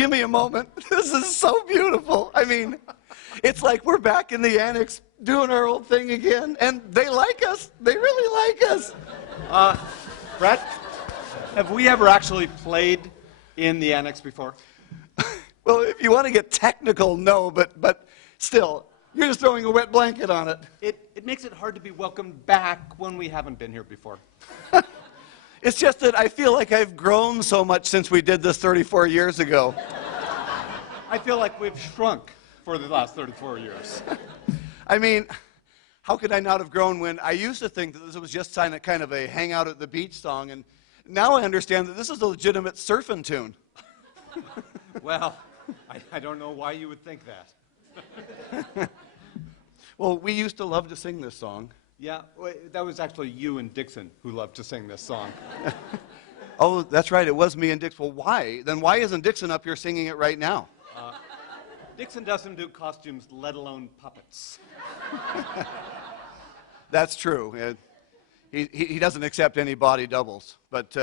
give me a moment. This is so beautiful. I mean, it's like we're back in the annex doing our old thing again, and they like us. They really like us. Brett, have we ever actually played in the annex before? Well, if you want to get technical, no, but still, you're just throwing a wet blanket on it. It makes it hard to be welcomed back when we haven't been here before. It's just that I feel like I've grown so much since we did this 34 years ago. I feel like we've shrunk for the last 34 years. I mean, how could I not have grown when I used to think that this was just kind of a hangout at the beach song, and now I understand that this is a legitimate surfing tune. Well, I don't know why you would think that. Well, we used to love to sing this song. Yeah, that was actually you and Dixon who loved to sing this song. Oh, that's right, it was me and Dixon. Well, why? Then why isn't Dixon up here singing it right now? Dixon doesn't do costumes, let alone puppets. That's true. He doesn't accept any body doubles. But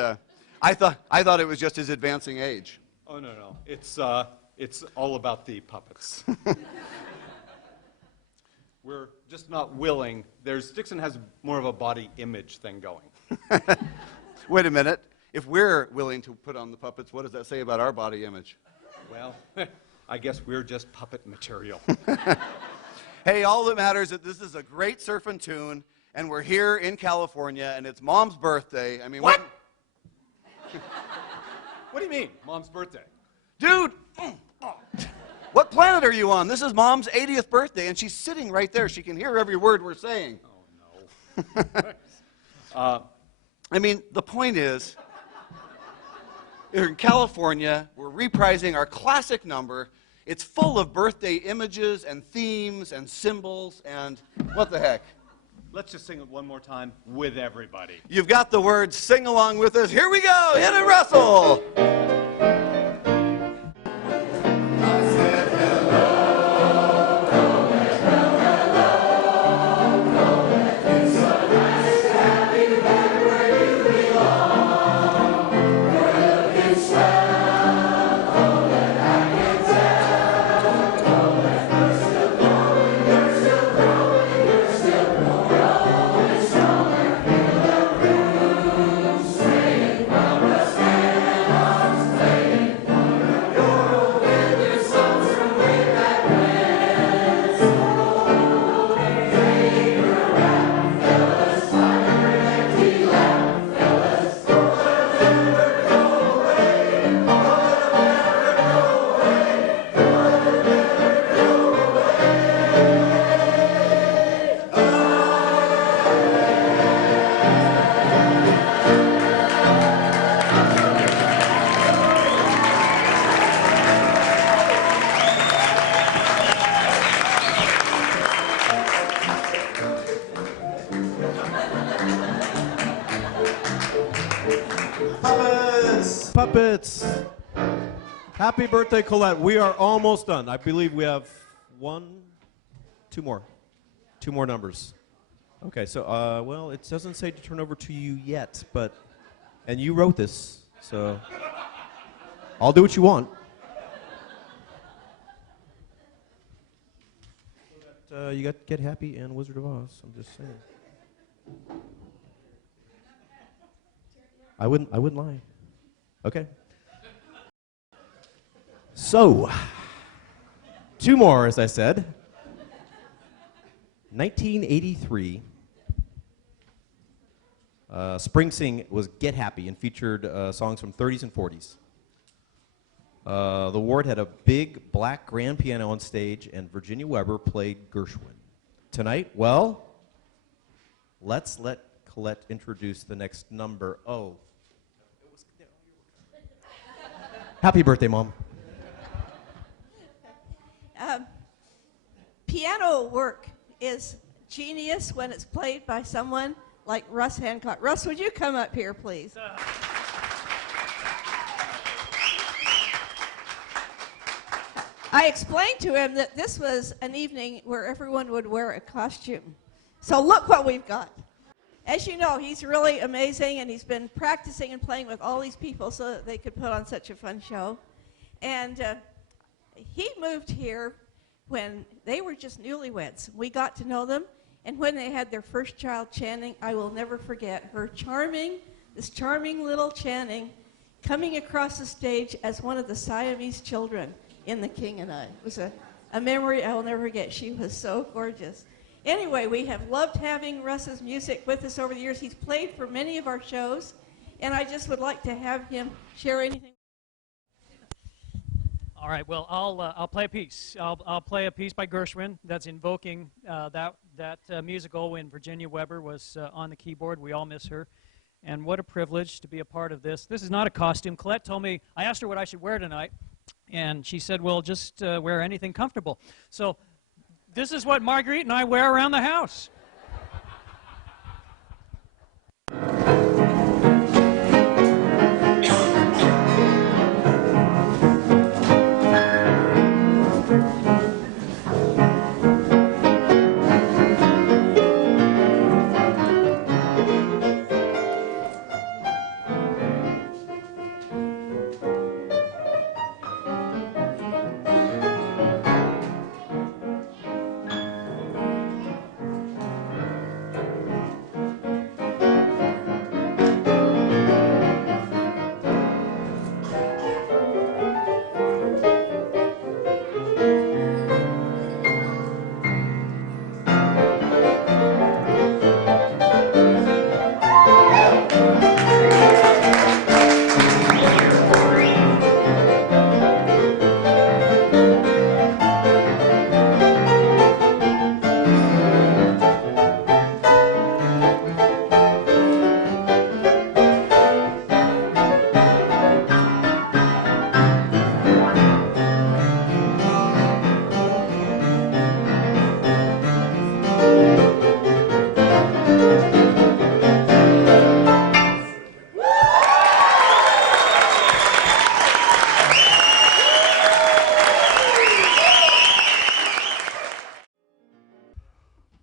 I thought it was just his advancing age. Oh, no. It's all about the puppets. We're just not willing. Dixon has more of a body image thing going. Wait a minute. If we're willing to put on the puppets, what does that say about our body image? Well, I guess we're just puppet material. Hey, all that matters is that this is a great surfing tune, and we're here in California, and it's Mom's birthday. I mean, what? What do you mean, Mom's birthday? Dude! What planet are you on? This is Mom's 80th birthday, and she's sitting right there. She can hear every word we're saying. Oh, no. I mean, the point is, here in California, we're reprising our classic number. It's full of birthday images and themes and symbols and what the heck. Let's just sing it one more time with everybody. You've got the words, sing along with us. Here we go, hit it, Russell! Puppets! Happy birthday, Colette. We are almost done. I believe we have two more numbers. Okay, so, well, it doesn't say to turn over to you yet, and you wrote this, so I'll do what you want. You got Get Happy and Wizard of Oz, I'm just saying. I wouldn't lie. Okay. So, two more, as I said. 1983. Springsteen was Get Happy and featured songs from 30s and 40s. The award had a big black grand piano on stage, and Virginia Weber played Gershwin. Tonight, well, let's let Colette introduce the next number. Oh. Happy birthday, Mom. Piano work is genius when it's played by someone like Russ Hancock. Russ, would you come up here, please? I explained to him that this was an evening where everyone would wear a costume. So look what we've got. As you know, he's really amazing, and he's been practicing and playing with all these people so that they could put on such a fun show. And he moved here when they were just newlyweds. We got to know them, and when they had their first child, Channing, I will never forget her this charming little Channing coming across the stage as one of the Siamese children in The King and I. It was a memory I will never forget. She was so gorgeous. Anyway, we have loved having Russ's music with us over the years. He's played for many of our shows, and I just would like to have him share anything. All right. Well, I'll play a piece. I'll play a piece by Gershwin that's invoking that musical when Virginia Weber was on the keyboard. We all miss her, and what a privilege to be a part of this. This is not a costume. Colette told me, I asked her what I should wear tonight, and she said, "Well, just wear anything comfortable." So this is what Marguerite and I wear around the house.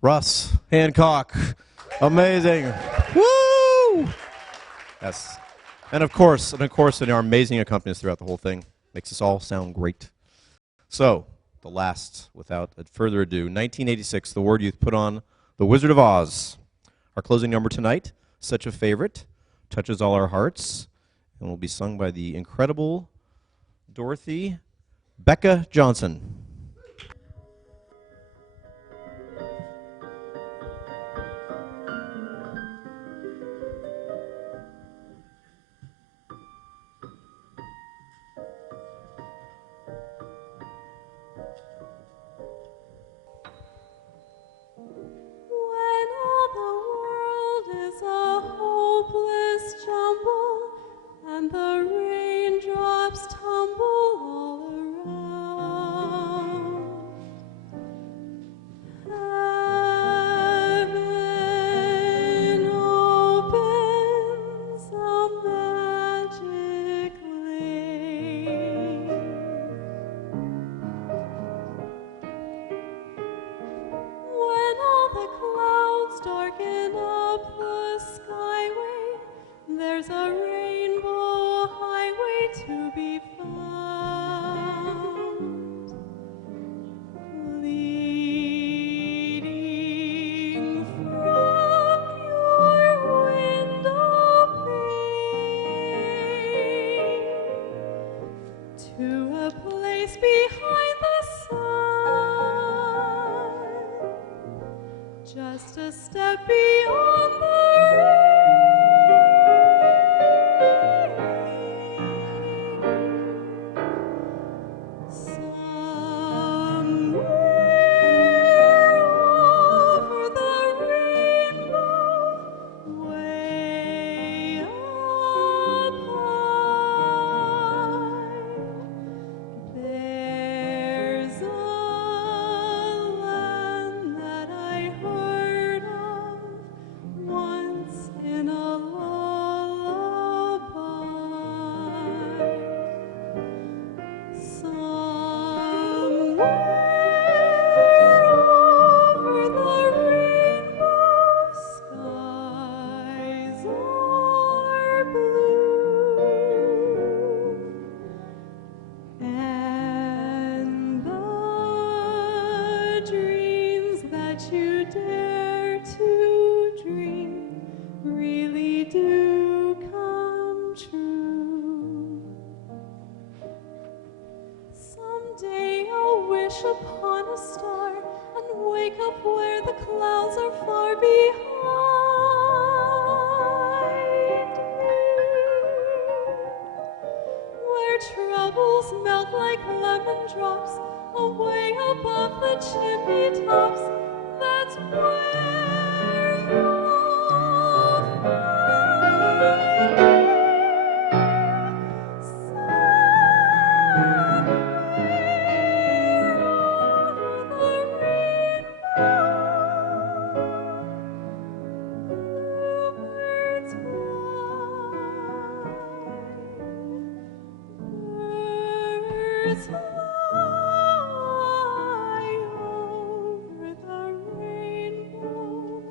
Russ Hancock. Amazing. Woo! Yes. And of course, in our amazing accompanist throughout the whole thing. Makes us all sound great. So, the last, without further ado, 1986, the Word Youth put on The Wizard of Oz. Our closing number tonight, Such a Favorite, touches all our hearts, and will be sung by the incredible Dorothy Becca Johnson. When all the world is a hopeless jumble and the raindrops tumble all around, heaven opens a magic lane. When all the clouds darken up the skyway, there's a rainbow highway to be found, leading from your window pane to a place behind the sun, just a step beyond the rain. Somewhere over the rainbow, way up high, there's a land that I heard of once dare to dream really do come true. Someday I'll wish upon a star and wake up where the clouds are far behind me, where troubles melt like lemon drops away above the chimney tops. That's where you'll find me. Birds fly over the rainbow.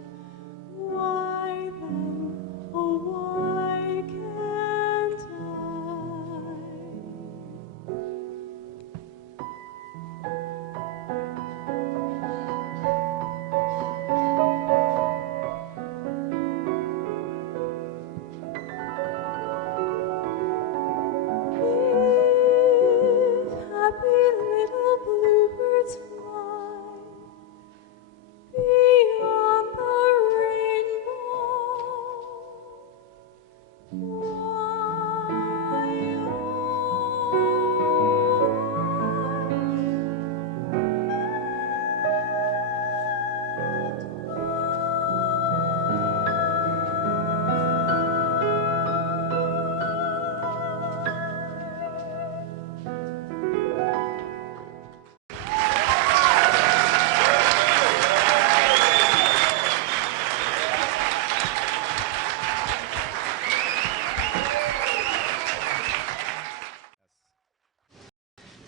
Why then, oh why can't If happy little bluebirds fly beyond the rainbow, why,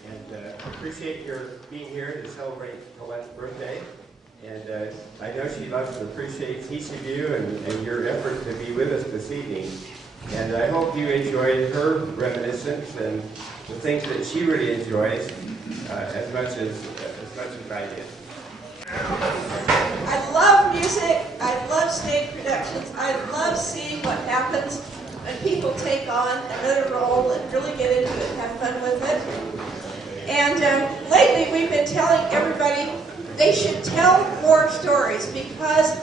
And I appreciate your being here to celebrate Colette's birthday. And I know she loves and appreciates each of you and your effort to be with us this evening. And I hope you enjoyed her reminiscence and the things that she really enjoys as much as I did. I love music. I love stage productions. I love seeing what happens when people take on another role and really get into it and have fun with it. And lately we've been telling everybody they should tell more stories because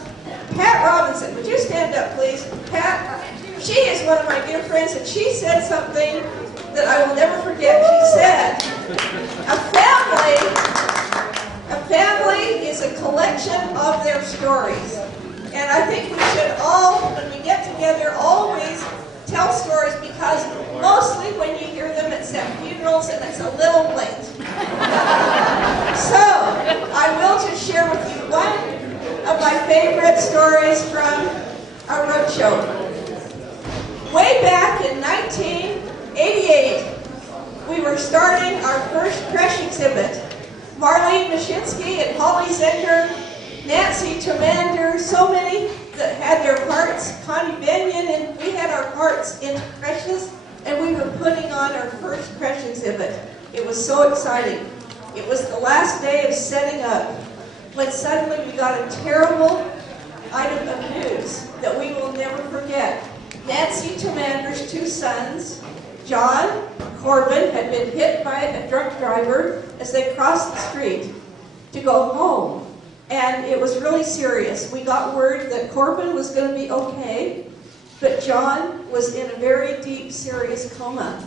Pat Robinson, would you stand up please? Pat, she is one of my dear friends and she said something that I will never forget. She said, a family is a collection of their stories. And I think we should all, when we get together, always tell stories because mostly when you hear them it's at funerals and it's a little late. So, I will just share with you one of my favorite stories from a roadshow. Way back in 1988, we were starting our first creche exhibit. Marlene Mashinsky and Holly Zenger, Nancy Tomander, so many that had their parts, Connie Benyon, and we had our parts in creches, and we were putting on our first creche exhibit. It was so exciting. It was the last day of setting up when suddenly we got a terrible item of news that we will never forget. Nancy Tomander's two sons, John Corbin, had been hit by a drunk driver as they crossed the street to go home. And it was really serious. We got word that Corbin was going to be okay, but John was in a very deep, serious coma.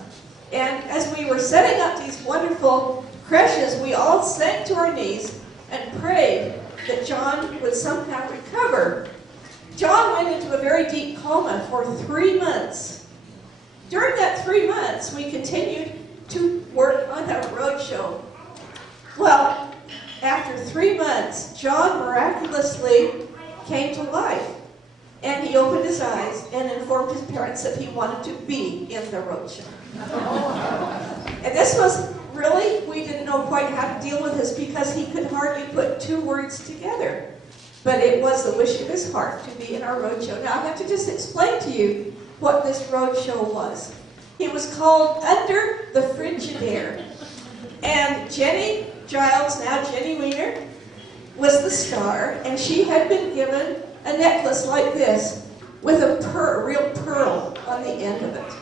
And as we were setting up these wonderful creches, we all sank to our knees and prayed that John would somehow recover. John went into a very deep coma for 3 months. During that 3 months, we continued to work on our roadshow. Well, after 3 months, John miraculously came to life. And he opened his eyes and informed his parents that he wanted to be in the roadshow. And this was really, we didn't know quite how to deal with this because he could hardly put 2 words together. But it was the wish of his heart to be in our roadshow. Now I have to just explain to you what this roadshow was. It was called Under the Frigidaire. And Jenny Giles, now Jenny Weiner, was the star, and she had been given a necklace like this with a real pearl on the end of it.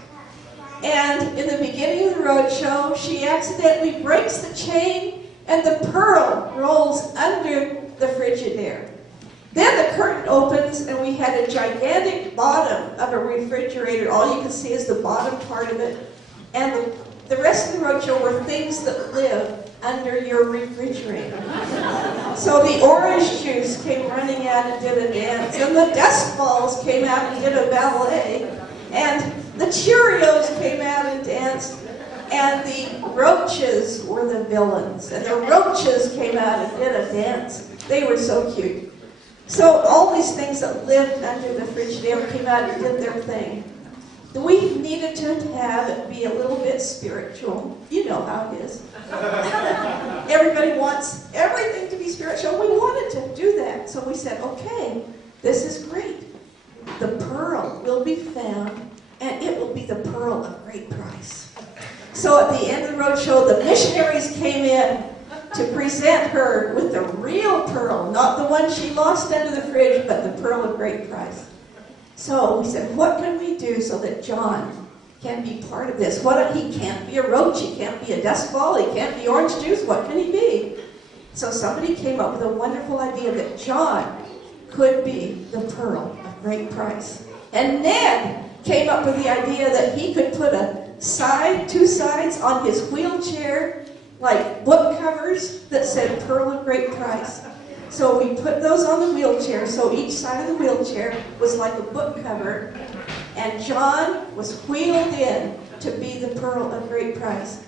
And in the beginning of the roadshow, she accidentally breaks the chain, and the pearl rolls under the Frigidaire. Then the curtain opens, and we had a gigantic bottom of a refrigerator. All you can see is the bottom part of it. And the rest of the roadshow were things that live under your refrigerator. So the orange juice came running out and did a dance, and the dust balls came out and did a ballet, and the Cheerios came out and danced, and the roaches were the villains, and the roaches came out and did a dance. They were so cute. So all these things that lived under the Frigidaire came out and did their thing. We needed to have it be a little bit spiritual. You know how it is. Everybody wants everything to be spiritual. We wanted to do that. So we said, okay, this is great. The pearl will be found, and it will be the pearl of great price. So at the end of the roadshow, the missionaries came in to present her with the real pearl, not the one she lost under the fridge, but the pearl of great price. So we said, what can we do so that John can be part of this? He can't be a roach, he can't be a dust ball, he can't be orange juice, what can he be? So somebody came up with a wonderful idea that John could be the pearl of great price. And Ned came up with the idea that he could put two sides on his wheelchair, like book covers that said pearl of great price. So we put those on the wheelchair, so each side of the wheelchair was like a book cover, and John was wheeled in to be the pearl of great price.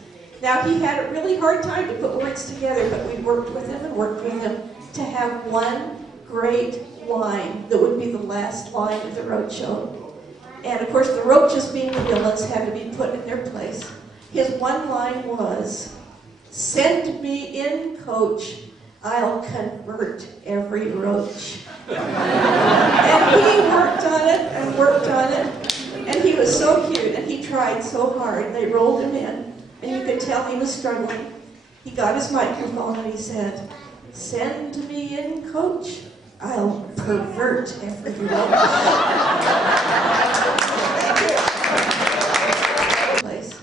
Now, he had a really hard time to put words together, but we worked with him to have one great line that would be the last line of the roadshow. And of course, the roaches, being the villains, had to be put in their place. His one line was, "Send me in, coach. I'll convert every roach." And he worked on it, and he was so cute, and he tried so hard. They rolled him in, and you could tell he was struggling. He got his microphone, and he said, "Send me in, coach. I'll pervert every roach." Place.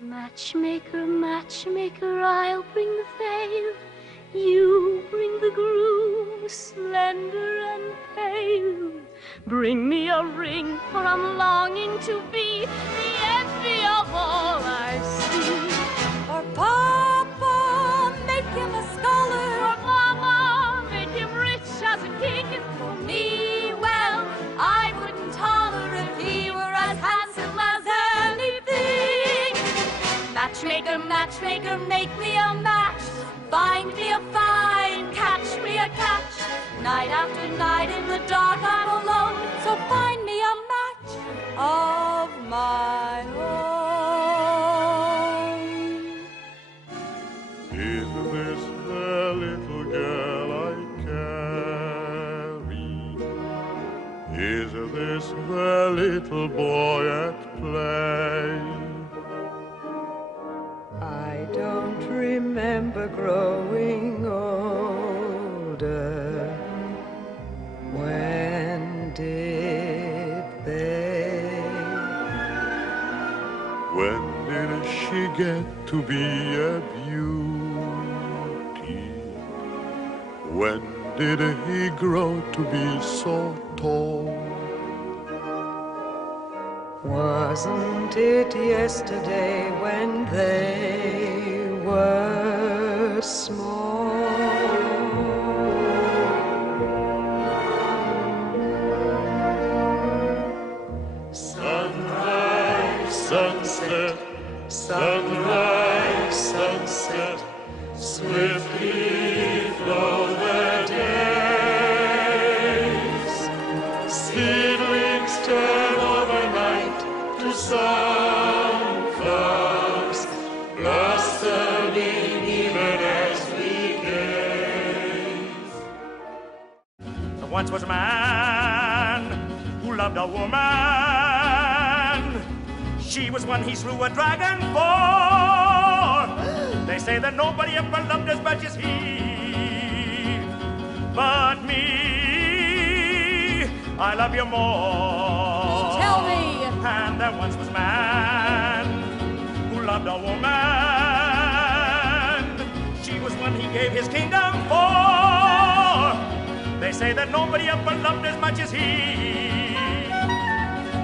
Matchmaker, matchmaker, I'll bring the veil. You bring the groom, slender and pale. Bring me a ring, for I'm longing to be the envy of all I see. Or Papa, make him a scholar. Or Mama, make him rich as a king. For me, well, I wouldn't holler if he were as handsome as anything. Matchmaker, matchmaker, make me a match. Find me a find, catch me a catch. Night after night in the dark I'm alone, so find me a match of my own. Is this the little girl I carry? Is this the little boy at play? I don't remember growing older. When did they? When did she get to be a beauty? When did he grow to be so tall? Wasn't it yesterday when they were small? Sunrise, sunset, sunrise, sunset, swiftly flow the days. Seedlings turn overnight to sun. once was a man who loved a woman. She was one he slew a dragon for. They say that nobody ever loved as much as he. But me, I love you more. Tell me. And there once was a man who loved a woman. She was one he gave his kingdom for. They say that nobody ever loved as much as he.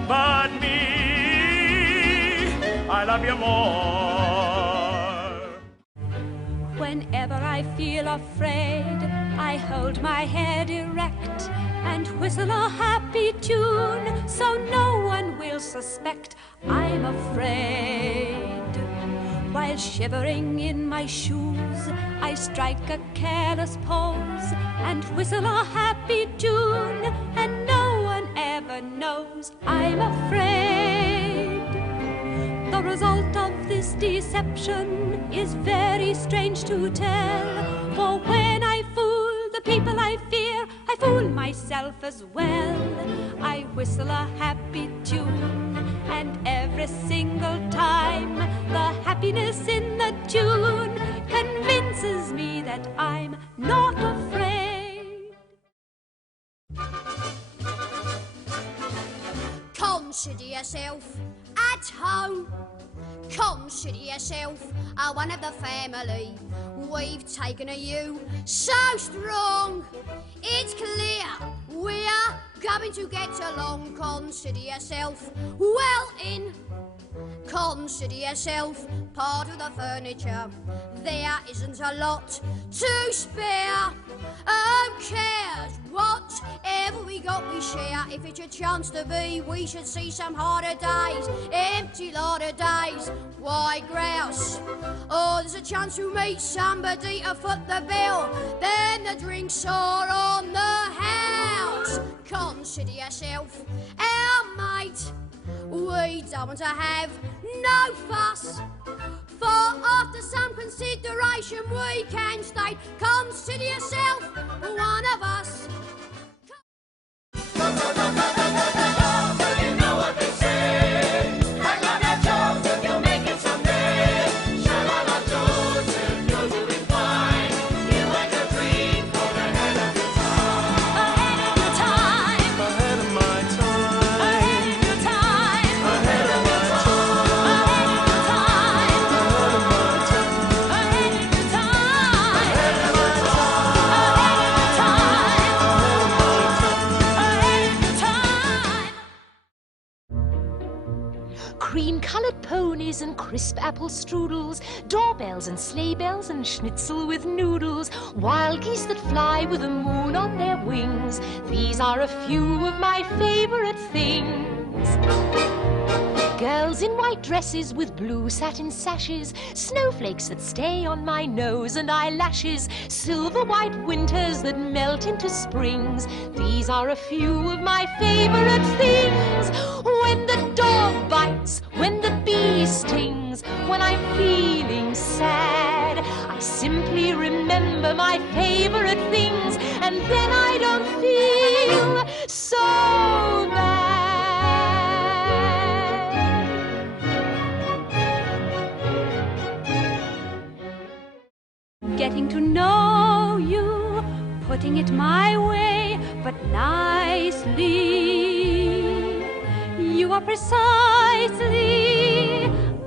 But me, I love you more. Whenever I feel afraid, I hold my head erect and whistle a happy tune so no one will suspect I'm afraid. While shivering in my shoes, I strike a careless pose and whistle a happy tune, and no one ever knows I'm afraid. The result of this deception is very strange to tell, for when I fool the people I fear, I fool myself as well. I whistle a happy tune, and every single time the happiness in the tune convinces me that I'm not afraid. Consider yourself at home. Consider yourself one of the family. We've taken you so strong. It's clear we're going to get along. Consider yourself well in. Consider yourself part of the furniture. There isn't a lot to spare. Who cares? Whatever we got, we share. If it's your chance to be, we should see some harder days. Empty lot of days. Why grouse? Oh, there's a chance to meet somebody to foot the bill. Then the drinks are on the house. Consider yourself our mate. We don't want to have no fuss, for after some consideration we can state, consider yourself one of us. You know what they say, hang on that Joseph, you'll make it someday. Shalala Joseph, you're doing fine. You and your dream got ahead of your time. Ahead of your time. Ahead of my time. Ahead of your time. Ahead of my time. Ahead of your time. Ahead of my time. Ahead of your time. Cream-colored ponies and crisp apple strudels, doorbells and sleigh bells and schnitzel with noodles, wild geese that fly with the moon on their wings. These are a few of my favorite things. Girls in white dresses with blue satin sashes, snowflakes that stay on my nose and eyelashes, silver white winters that melt into springs. These are a few of my favorite things. When the dog bites, when the bee stings, when I'm feeling sad, I simply remember my favorite things, and then I don't feel so bad. Getting to know you, putting it my way, but nicely. You are precisely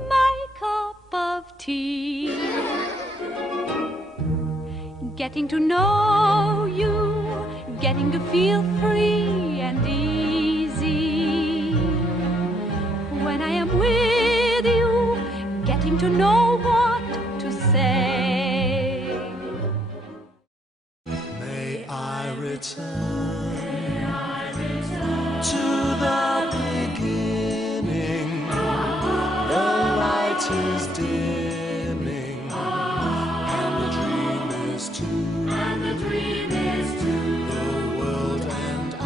my cup of tea. Getting to know you, getting to feel free and easy. When I am with you, getting to know what to say. May I return to the beginning. The light is dimming, and the dream is too. The world and I,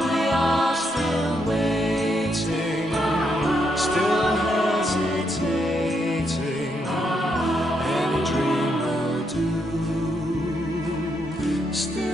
we are still waiting, still hesitating. Any dream will do. Still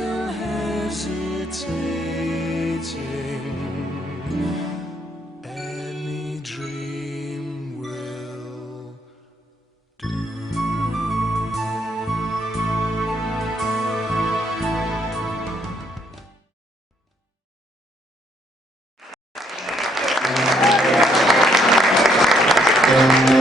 Thank you.